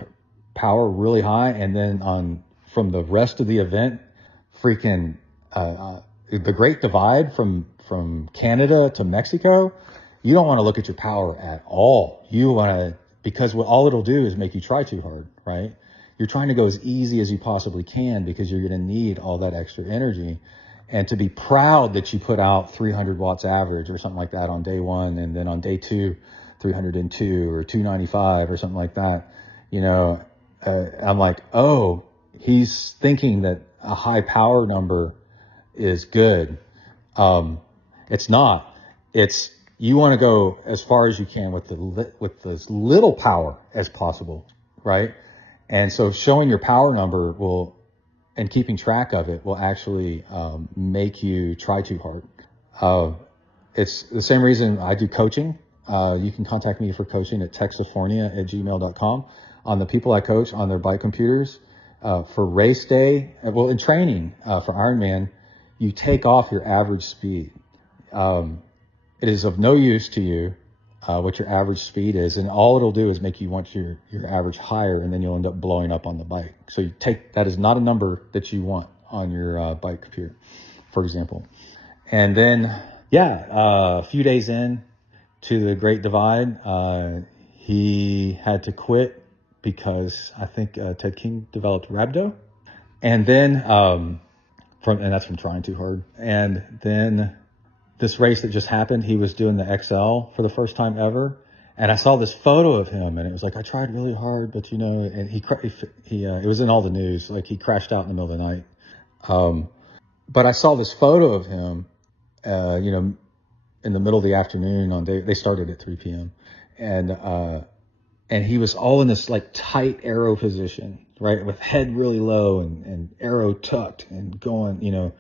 power really high. And then from the rest of the event, freaking, the Great Divide from Canada to Mexico, you don't want to look at your power at all. You want to, because all it'll do is make you try too hard, right? You're trying to go as easy as you possibly can because you're going to need all that extra energy. And to be proud that you put out 300 watts average or something like that on day one, and then on day two, 302 or 295 or something like that, I'm like, oh, he's thinking that a high power number is good. It's not. It's, you want to go as far as you can with as little power as possible, right? And so showing your power number and keeping track of it will actually make you try too hard. It's the same reason I do coaching. You can contact me for coaching at texaphonia@gmail.com. On the people I coach on their bike computers, for race day, in training for Ironman, you take off your average speed. It is of no use to you what your average speed is, and all it'll do is make you want your average higher, and then you'll end up blowing up on the bike. So that is not a number that you want on your bike computer, for example. And then, a few days in to the Great Divide, he had to quit because I think Ted King developed rhabdo, and then and that's from trying too hard. And then this race that just happened, he was doing the XL for the first time ever. And I saw this photo of him and it was like, I tried really hard, but and it was in all the news. Like he crashed out in the middle of the night. But I saw this photo of him, in the middle of the afternoon they started at 3 p.m. And he was all in this like tight arrow position, right? With head really low and arrow tucked and going, and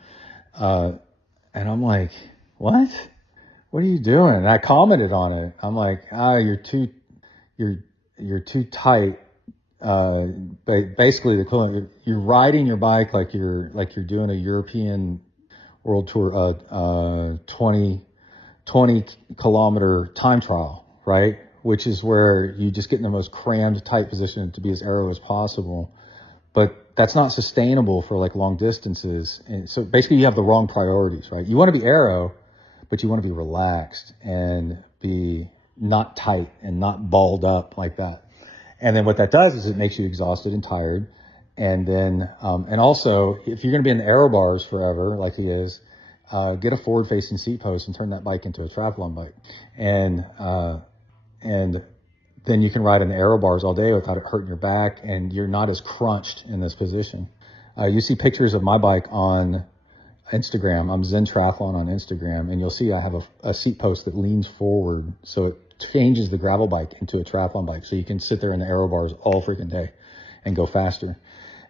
I'm like, what are you doing? And I commented on it. I'm like, you're too tight. Basically you're riding your bike like you're doing a European world tour, 20 kilometer time trial, right? Which is where you just get in the most crammed tight position to be as aero as possible. But that's not sustainable for like long distances. And so basically you have the wrong priorities, right? You want to be aero, but you want to be relaxed and be not tight and not balled up like that. And then what that does is it makes you exhausted and tired. And then, and also if you're going to be in the aero bars forever, like he is, get a forward facing seat post and turn that bike into a triathlon bike. And then you can ride in the aero bars all day without it hurting your back, and you're not as crunched in this position. You see pictures of my bike on Instagram. I'm Zen Triathlon on Instagram, and you'll see I have a seat post that leans forward, so it changes the gravel bike into a triathlon bike, so you can sit there in the aero bars all freaking day and go faster.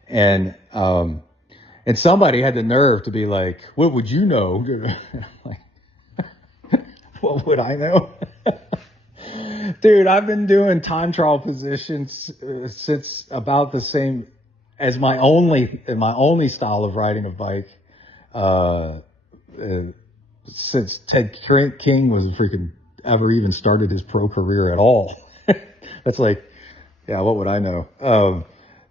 And somebody had the nerve to be like, "What would you know?" Like, what would I know? Dude, I've been doing time trial positions since about the same as my only style of riding a bike. Since Ted King was freaking ever even started his pro career at all. That's like, yeah, what would I know?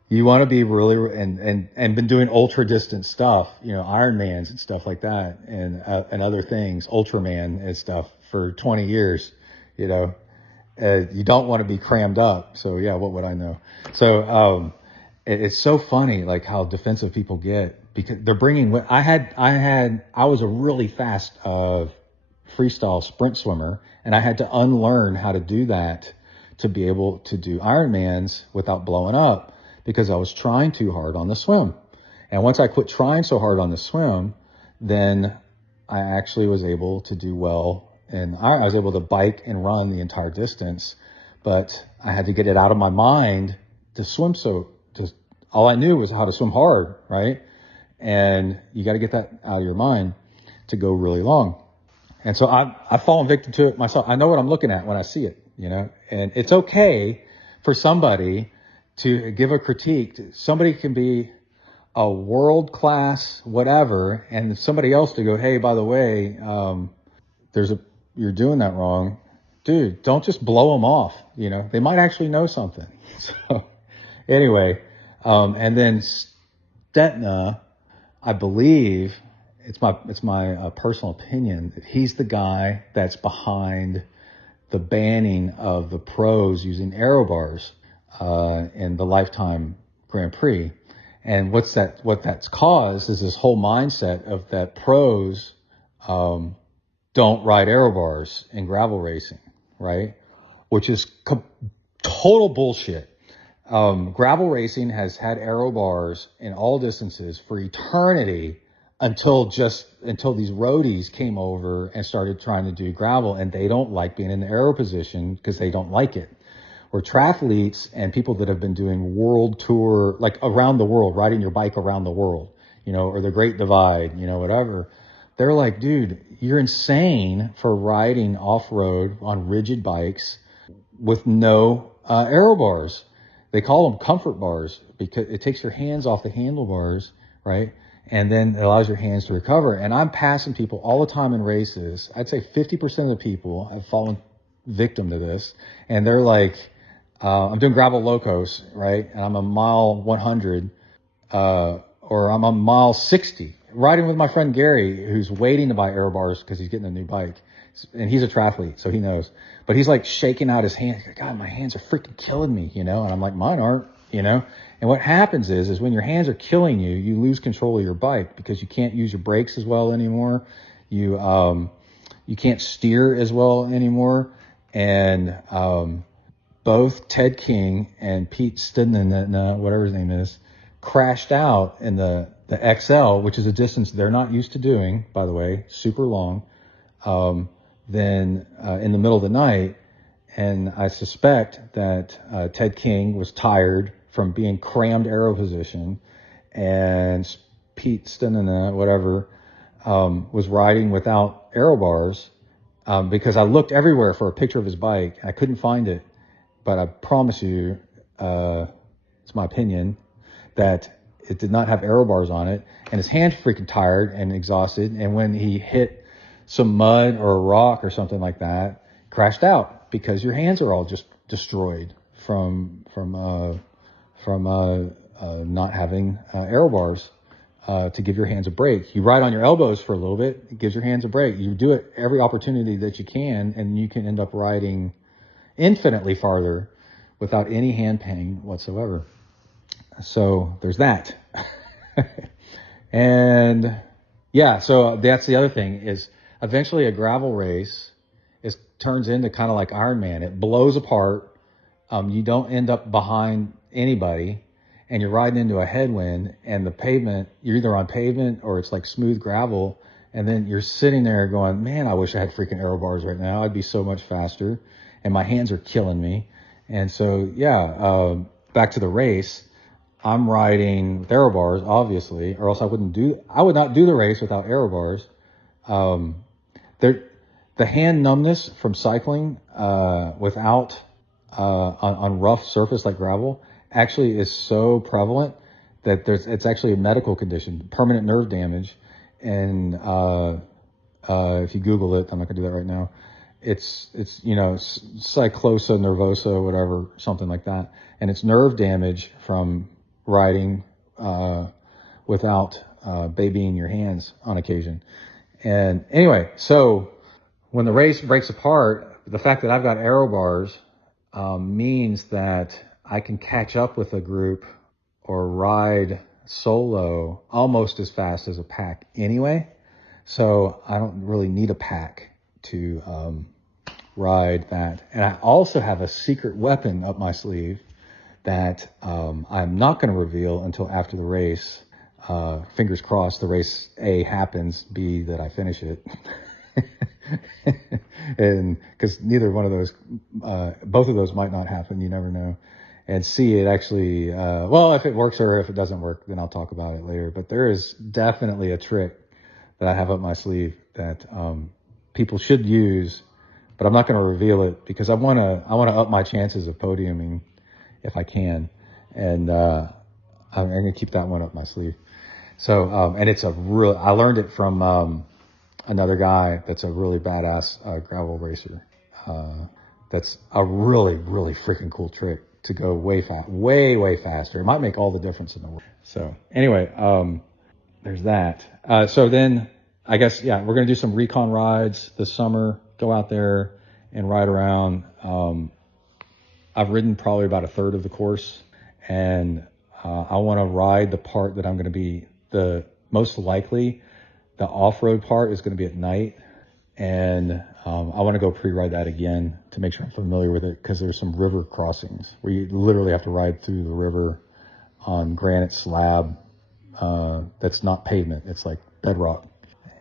You want to be really, and been doing ultra distance stuff, Ironmans and stuff like that, and other things, Ultraman and stuff for 20 years, you don't want to be crammed up. So yeah, what would I know? So, it's so funny, like how defensive people get, because they're bringing, I was a really fast, freestyle sprint swimmer, and I had to unlearn how to do that to be able to do Ironmans without blowing up, because I was trying too hard on the swim. And once I quit trying so hard on the swim, then I actually was able to do well, and I was able to bike and run the entire distance, but I had to get it out of my mind to swim. All I knew was how to swim hard, right? And you got to get that out of your mind to go really long. And so I've fallen victim to it myself. I know what I'm looking at when I see it, and it's okay for somebody to give a critique. Somebody can be a world-class whatever, and somebody else to go, hey, by the way, you're doing that wrong. Dude, don't just blow them off. They might actually know something. So anyway, and then Stetna, I believe, it's my personal opinion, that he's the guy that's behind the banning of the pros using aero bars in the Lifetime Grand Prix. And what that's caused is this whole mindset of that pros don't ride aero bars in gravel racing, right? Which is total bullshit. Gravel racing has had aero bars in all distances for eternity until these roadies came over and started trying to do gravel, and they don't like being in the aero position because they don't like it. Or triathletes and people that have been doing world tour, like around the world, riding your bike around the world, or the Great Divide, whatever. They're like, dude, you're insane for riding off-road on rigid bikes with no aero bars. They call them comfort bars because it takes your hands off the handlebars, right? And then it allows your hands to recover. And I'm passing people all the time in races. I'd say 50% of the people have fallen victim to this. And they're like, I'm doing gravel locos, right? And I'm a mile 100, or I'm a mile 60, riding with my friend Gary, who's waiting to buy aero bars because he's getting a new bike. And he's a triathlete, so he knows. But he's like shaking out his hands. God, my hands are freaking killing me, And I'm like, mine aren't, And what happens is when your hands are killing you, you lose control of your bike because you can't use your brakes as well anymore. You can't steer as well anymore. And both Ted King and Pete Stetnananana, whatever his name is, crashed out in the XL, which is a distance they're not used to doing, by the way, super long. Then in the middle of the night, and I suspect that Ted King was tired from being crammed aero position, and Pete Stetnananana, whatever, was riding without aero bars, because I looked everywhere for a picture of his bike. I couldn't find it, but I promise you, it's my opinion, that it did not have aero bars on it, and his hands were freaking tired and exhausted, and when he hit some mud or a rock or something like that, crashed out because your hands are all just destroyed from not having aero bars to give your hands a break. You ride on your elbows for a little bit, it gives your hands a break. You do it every opportunity that you can, and you can end up riding infinitely farther without any hand pain whatsoever. So there's that. And yeah, so that's the other thing is eventually a gravel race turns into kind of like Ironman. It blows apart. You don't end up behind anybody. and you're riding into a headwind, and the pavement, you're either on pavement or it's like smooth gravel, and then you're sitting there going, man, I wish I had freaking aero bars right now. I'd be so much faster, and my hands are killing me. And so, back to the race, I'm riding with aero bars, obviously, or else I would not do the race without aero bars. The hand numbness from cycling without on rough surface like gravel actually is so prevalent that it's actually a medical condition, permanent nerve damage. And if you Google it, I'm not gonna do that right now. It's cyclosa nervosa, whatever, something like that, and it's nerve damage from riding without babying your hands on occasion. And anyway, so when the race breaks apart, the fact that I've got aero bars means that I can catch up with a group or ride solo almost as fast as a pack anyway. So I don't really need a pack to ride that. And I also have a secret weapon up my sleeve that I'm not going to reveal until after the race. Fingers crossed the race A happens, B that I finish it. And because neither one of those, both of those might not happen, you never know. And C, it actually, if it works or if it doesn't work, then I'll talk about it later. But there is definitely a trick that I have up my sleeve that people should use, but I'm not going to reveal it because I want to up my chances of podiuming if I can. And I'm going to keep that one up my sleeve. So, and it's I learned it from another guy that's a really badass gravel racer. That's a really, really freaking cool trick to go way faster. It might make all the difference in the world. So anyway, there's that. So then I guess, we're going to do some recon rides this summer, go out there and ride around. I've ridden probably about a third of the course, and I want to ride the part that I'm going to be most likely the off-road part is going to be at night. And I want to go pre-ride that again to make sure I'm familiar with it, because there's some river crossings where you literally have to ride through the river on granite slab that's not pavement. It's like bedrock.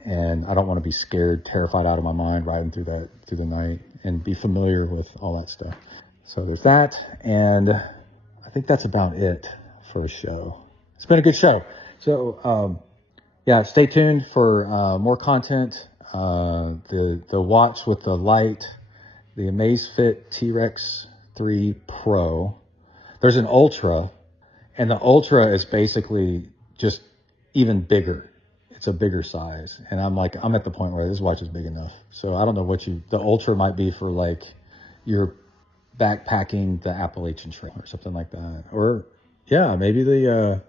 And I don't want to be scared, terrified out of my mind riding through the night, and be familiar with all that stuff. So there's that. And I think that's about it for the show. It's been a good show. So, stay tuned for more content. The watch with the light, the Amazfit T-Rex3 Pro. There's an Ultra, and the Ultra is basically just even bigger. It's a bigger size. And I'm at the point where this watch is big enough. So I don't know the Ultra might be for like you're backpacking the Appalachian Trail or something like that. Or maybe the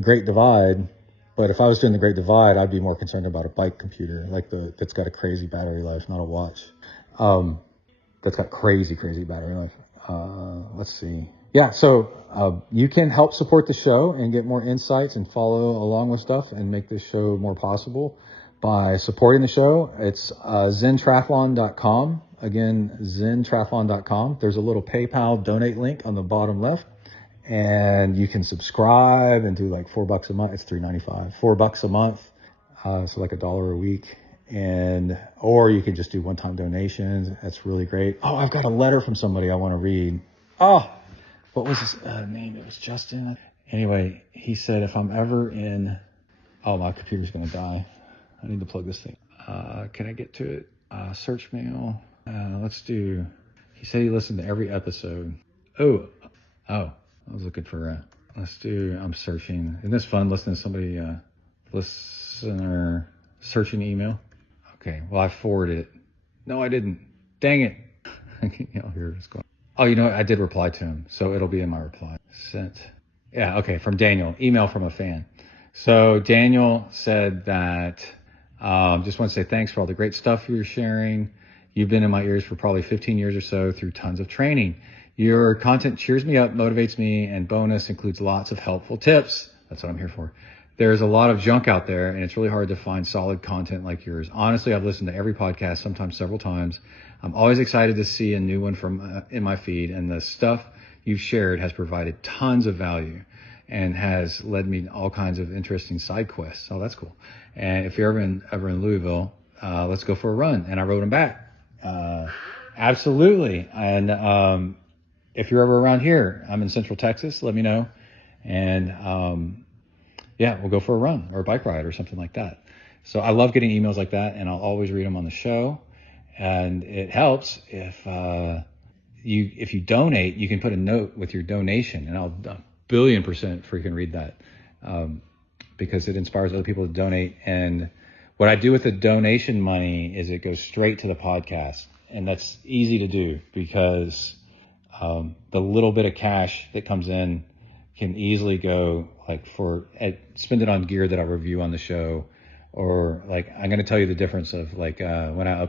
Great Divide. But if I was doing the Great Divide, I'd be more concerned about a bike computer, like that's got a crazy battery life, not a watch. That's got crazy battery life. Let's see. So you can help support the show and get more insights and follow along with stuff and make this show more possible by supporting the show. It's zentriathlon.com. Again, zentriathlon.com. There's a little PayPal donate link on the bottom left. And you can subscribe and do like $4 a month. It's $3.95, $4 a month. So like $1 a week. Or you can just do one-time donations. That's really great. Oh, I've got a letter from somebody I want to read. Oh, what was his name? It was Justin. Anyway, he said, if I'm ever in, my computer's going to die. I need to plug this thing. Can I get to it? Search mail. He said he listened to every episode. Oh, I was looking for I'm searching. Isn't this fun, listening to somebody, listener searching email? Okay, well, I forwarded it. No, I didn't. Dang it. Here it's going. Oh, I did reply to him, so it'll be in my reply. Sent. Yeah, okay, from Daniel. Email from a fan. So Daniel said that, just want to say thanks for all the great stuff you're sharing. You've been in my ears for probably 15 years or so through tons of training. Your content cheers me up, motivates me, and bonus includes lots of helpful tips. That's what I'm here for. There's a lot of junk out there, and it's really hard to find solid content like yours. Honestly, I've listened to every podcast, sometimes several times. I'm always excited to see a new one from in my feed, and the stuff you've shared has provided tons of value and has led me to all kinds of interesting side quests. Oh, that's cool. And if you're ever in Louisville, let's go for a run. And I wrote him back. Absolutely. And if you're ever around here, I'm in Central Texas, let me know. And yeah, we'll go for a run or a bike ride or something like that. So I love getting emails like that, and I'll always read them on the show. And it helps if you donate, you can put a note with your donation, and I'll 1,000,000,000% freaking read that, because it inspires other people to donate. And what I do with the donation money is it goes straight to the podcast, and that's easy to do because the little bit of cash that comes in can easily go spend it on gear that I review on the show. Or like, I'm going to tell you the difference of like, when I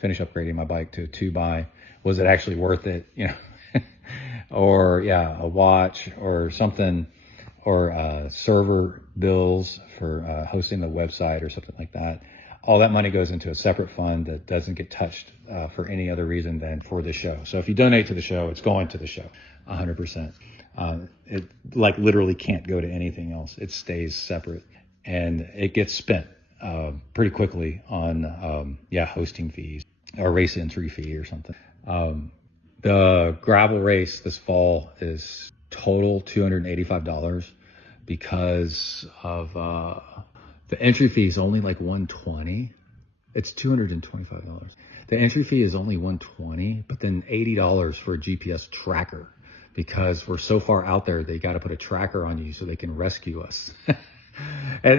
finish upgrading my bike to a 2x, was it actually worth it? You know, or yeah, a watch or something, or server bills for hosting the website or something like that. All that money goes into a separate fund that doesn't get touched for any other reason than for the show. So if you donate to the show, it's going to the show 100%. It like literally can't go to anything else. It stays separate. And it gets spent pretty quickly on hosting fees or race entry fee or something. The gravel race this fall is total $285 because of the entry fee is only like $120. It's $225. The entry fee is only $120, but then $80 for a GPS tracker because we're so far out there they got to put a tracker on you so they can rescue us. And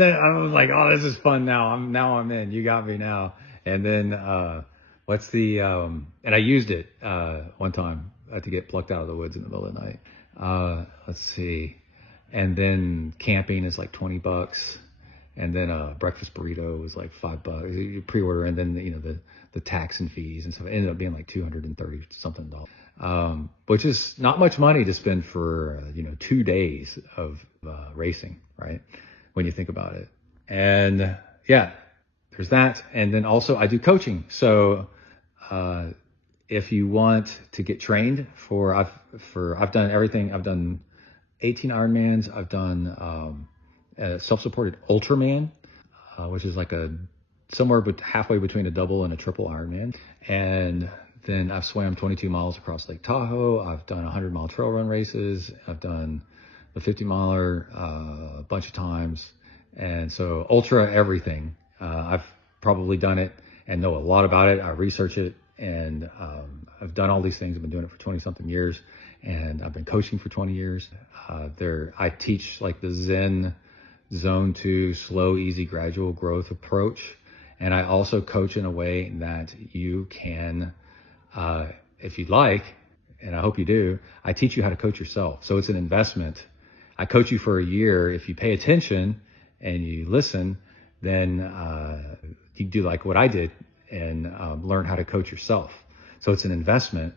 then I was like, oh, this is fun now. I'm in. You got me now. And then and I used it one time to get plucked out of the woods in the middle of the night. Let's see. And then camping is like $20. And then a breakfast burrito was like $5. You pre-order, and then the tax and fees and stuff. It ended up being like $230 something, which is not much money to spend for 2 days of racing, right? When you think about it. And yeah, there's that. And then also I do coaching. So if you want to get trained I've done everything. I've done 18 Ironmans. I've done a self-supported Ultraman, which is like somewhere halfway between a double and a triple Ironman. And then I've swam 22 miles across Lake Tahoe. I've done 100-mile trail run races. I've done the 50-miler a bunch of times. And so ultra everything. I've probably done it and know a lot about it. I research it, and I've done all these things. I've been doing it for 20-something years, and I've been coaching for 20 years. I teach like the Zen Zone 2 slow, easy, gradual growth approach. And I also coach in a way that you can, if you'd like, and I hope you do, I teach you how to coach yourself. So it's an investment. I coach you for a year. If you pay attention and you listen, then you do like what I did and learn how to coach yourself. So it's an investment.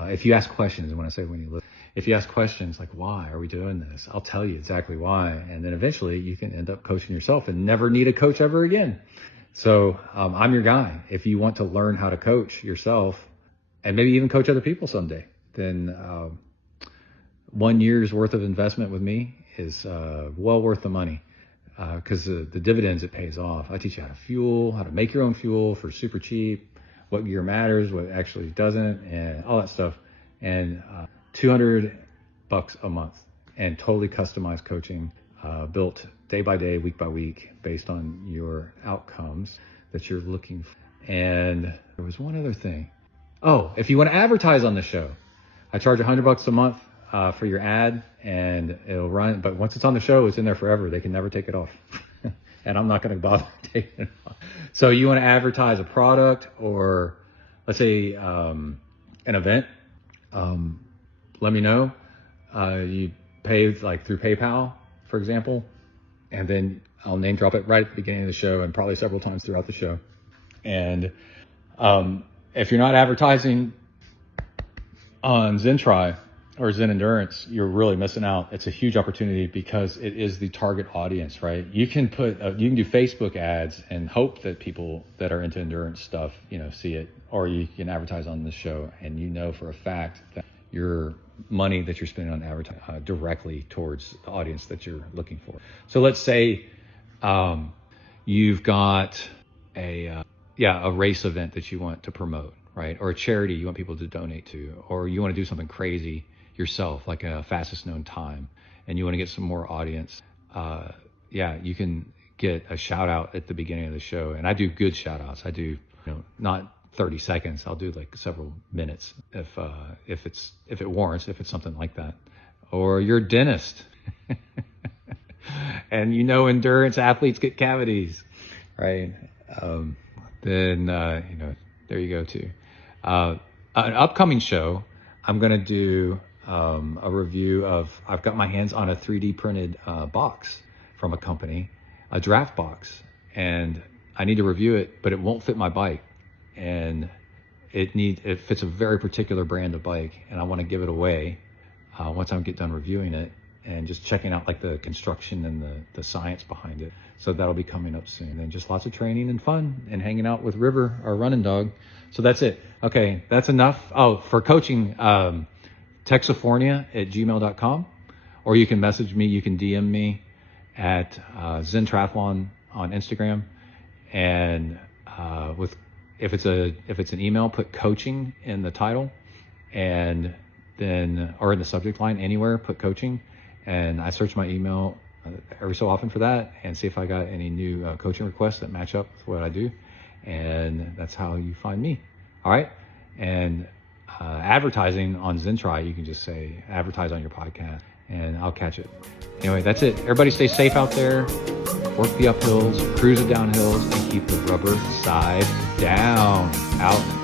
If you ask questions, when you listen, if you ask questions like, why are we doing this? I'll tell you exactly why. And then eventually you can end up coaching yourself and never need a coach ever again. So I'm your guy. If you want to learn how to coach yourself and maybe even coach other people someday, then 1 year's worth of investment with me is well worth the money, because the dividends it pays off. I teach you how to make your own fuel for super cheap, what gear matters, what actually doesn't, and all that stuff. And $200 a month, and totally customized coaching, built day by day, week by week, based on your outcomes that you're looking for. And there was one other thing. Oh, if you want to advertise on the show, I charge $100 a month for your ad, and it'll run. But once it's on the show, it's in there forever. They can never take it off. And I'm not going to bother taking it off. So you want to advertise a product, or let's say an event, let me know. You pay like through PayPal, for example, and then I'll name drop it right at the beginning of the show and probably several times throughout the show. And if you're not advertising on Zentry or Zen Endurance, you're really missing out. It's a huge opportunity because it is the target audience, right? You can you can do Facebook ads and hope that people that are into endurance stuff, see it, or you can advertise on this show, and for a fact that your money that you're spending on advertising directly towards the audience that you're looking for. So let's say you've got a race event that you want to promote, right? Or a charity you want people to donate to, or you want to do something crazy yourself, like a fastest known time, and you want to get some more audience. You can get a shout out at the beginning of the show. And I do good shout outs. I do, not 30 seconds. I'll do like several minutes if it warrants, if it's something like that. Or you're a dentist and endurance athletes get cavities, right? Then there you go too. An upcoming show, I'm going to do a review of, I've got my hands on a 3D printed box from a company, a draft box, and I need to review it, but it won't fit my bike. And it fits a very particular brand of bike, and I want to give it away once I get done reviewing it and just checking out like the construction and the science behind it. So that'll be coming up soon. And just lots of training and fun and hanging out with River, our running dog. So that's it. Okay, that's enough. Oh, for coaching, Texafornia@gmail.com, or you can message me. You can DM me at Zen Triathlon on Instagram, and if it's an email, put coaching in the title, and then or in the subject line anywhere, put coaching, and I search my email every so often for that and see if I got any new coaching requests that match up with what I do, and that's how you find me. All right, and advertising on Zentri, you can just say advertise on your podcast, and I'll catch it. Anyway, that's it. Everybody stay safe out there. Work the uphills, cruise the downhills, and keep the rubber side down. Out.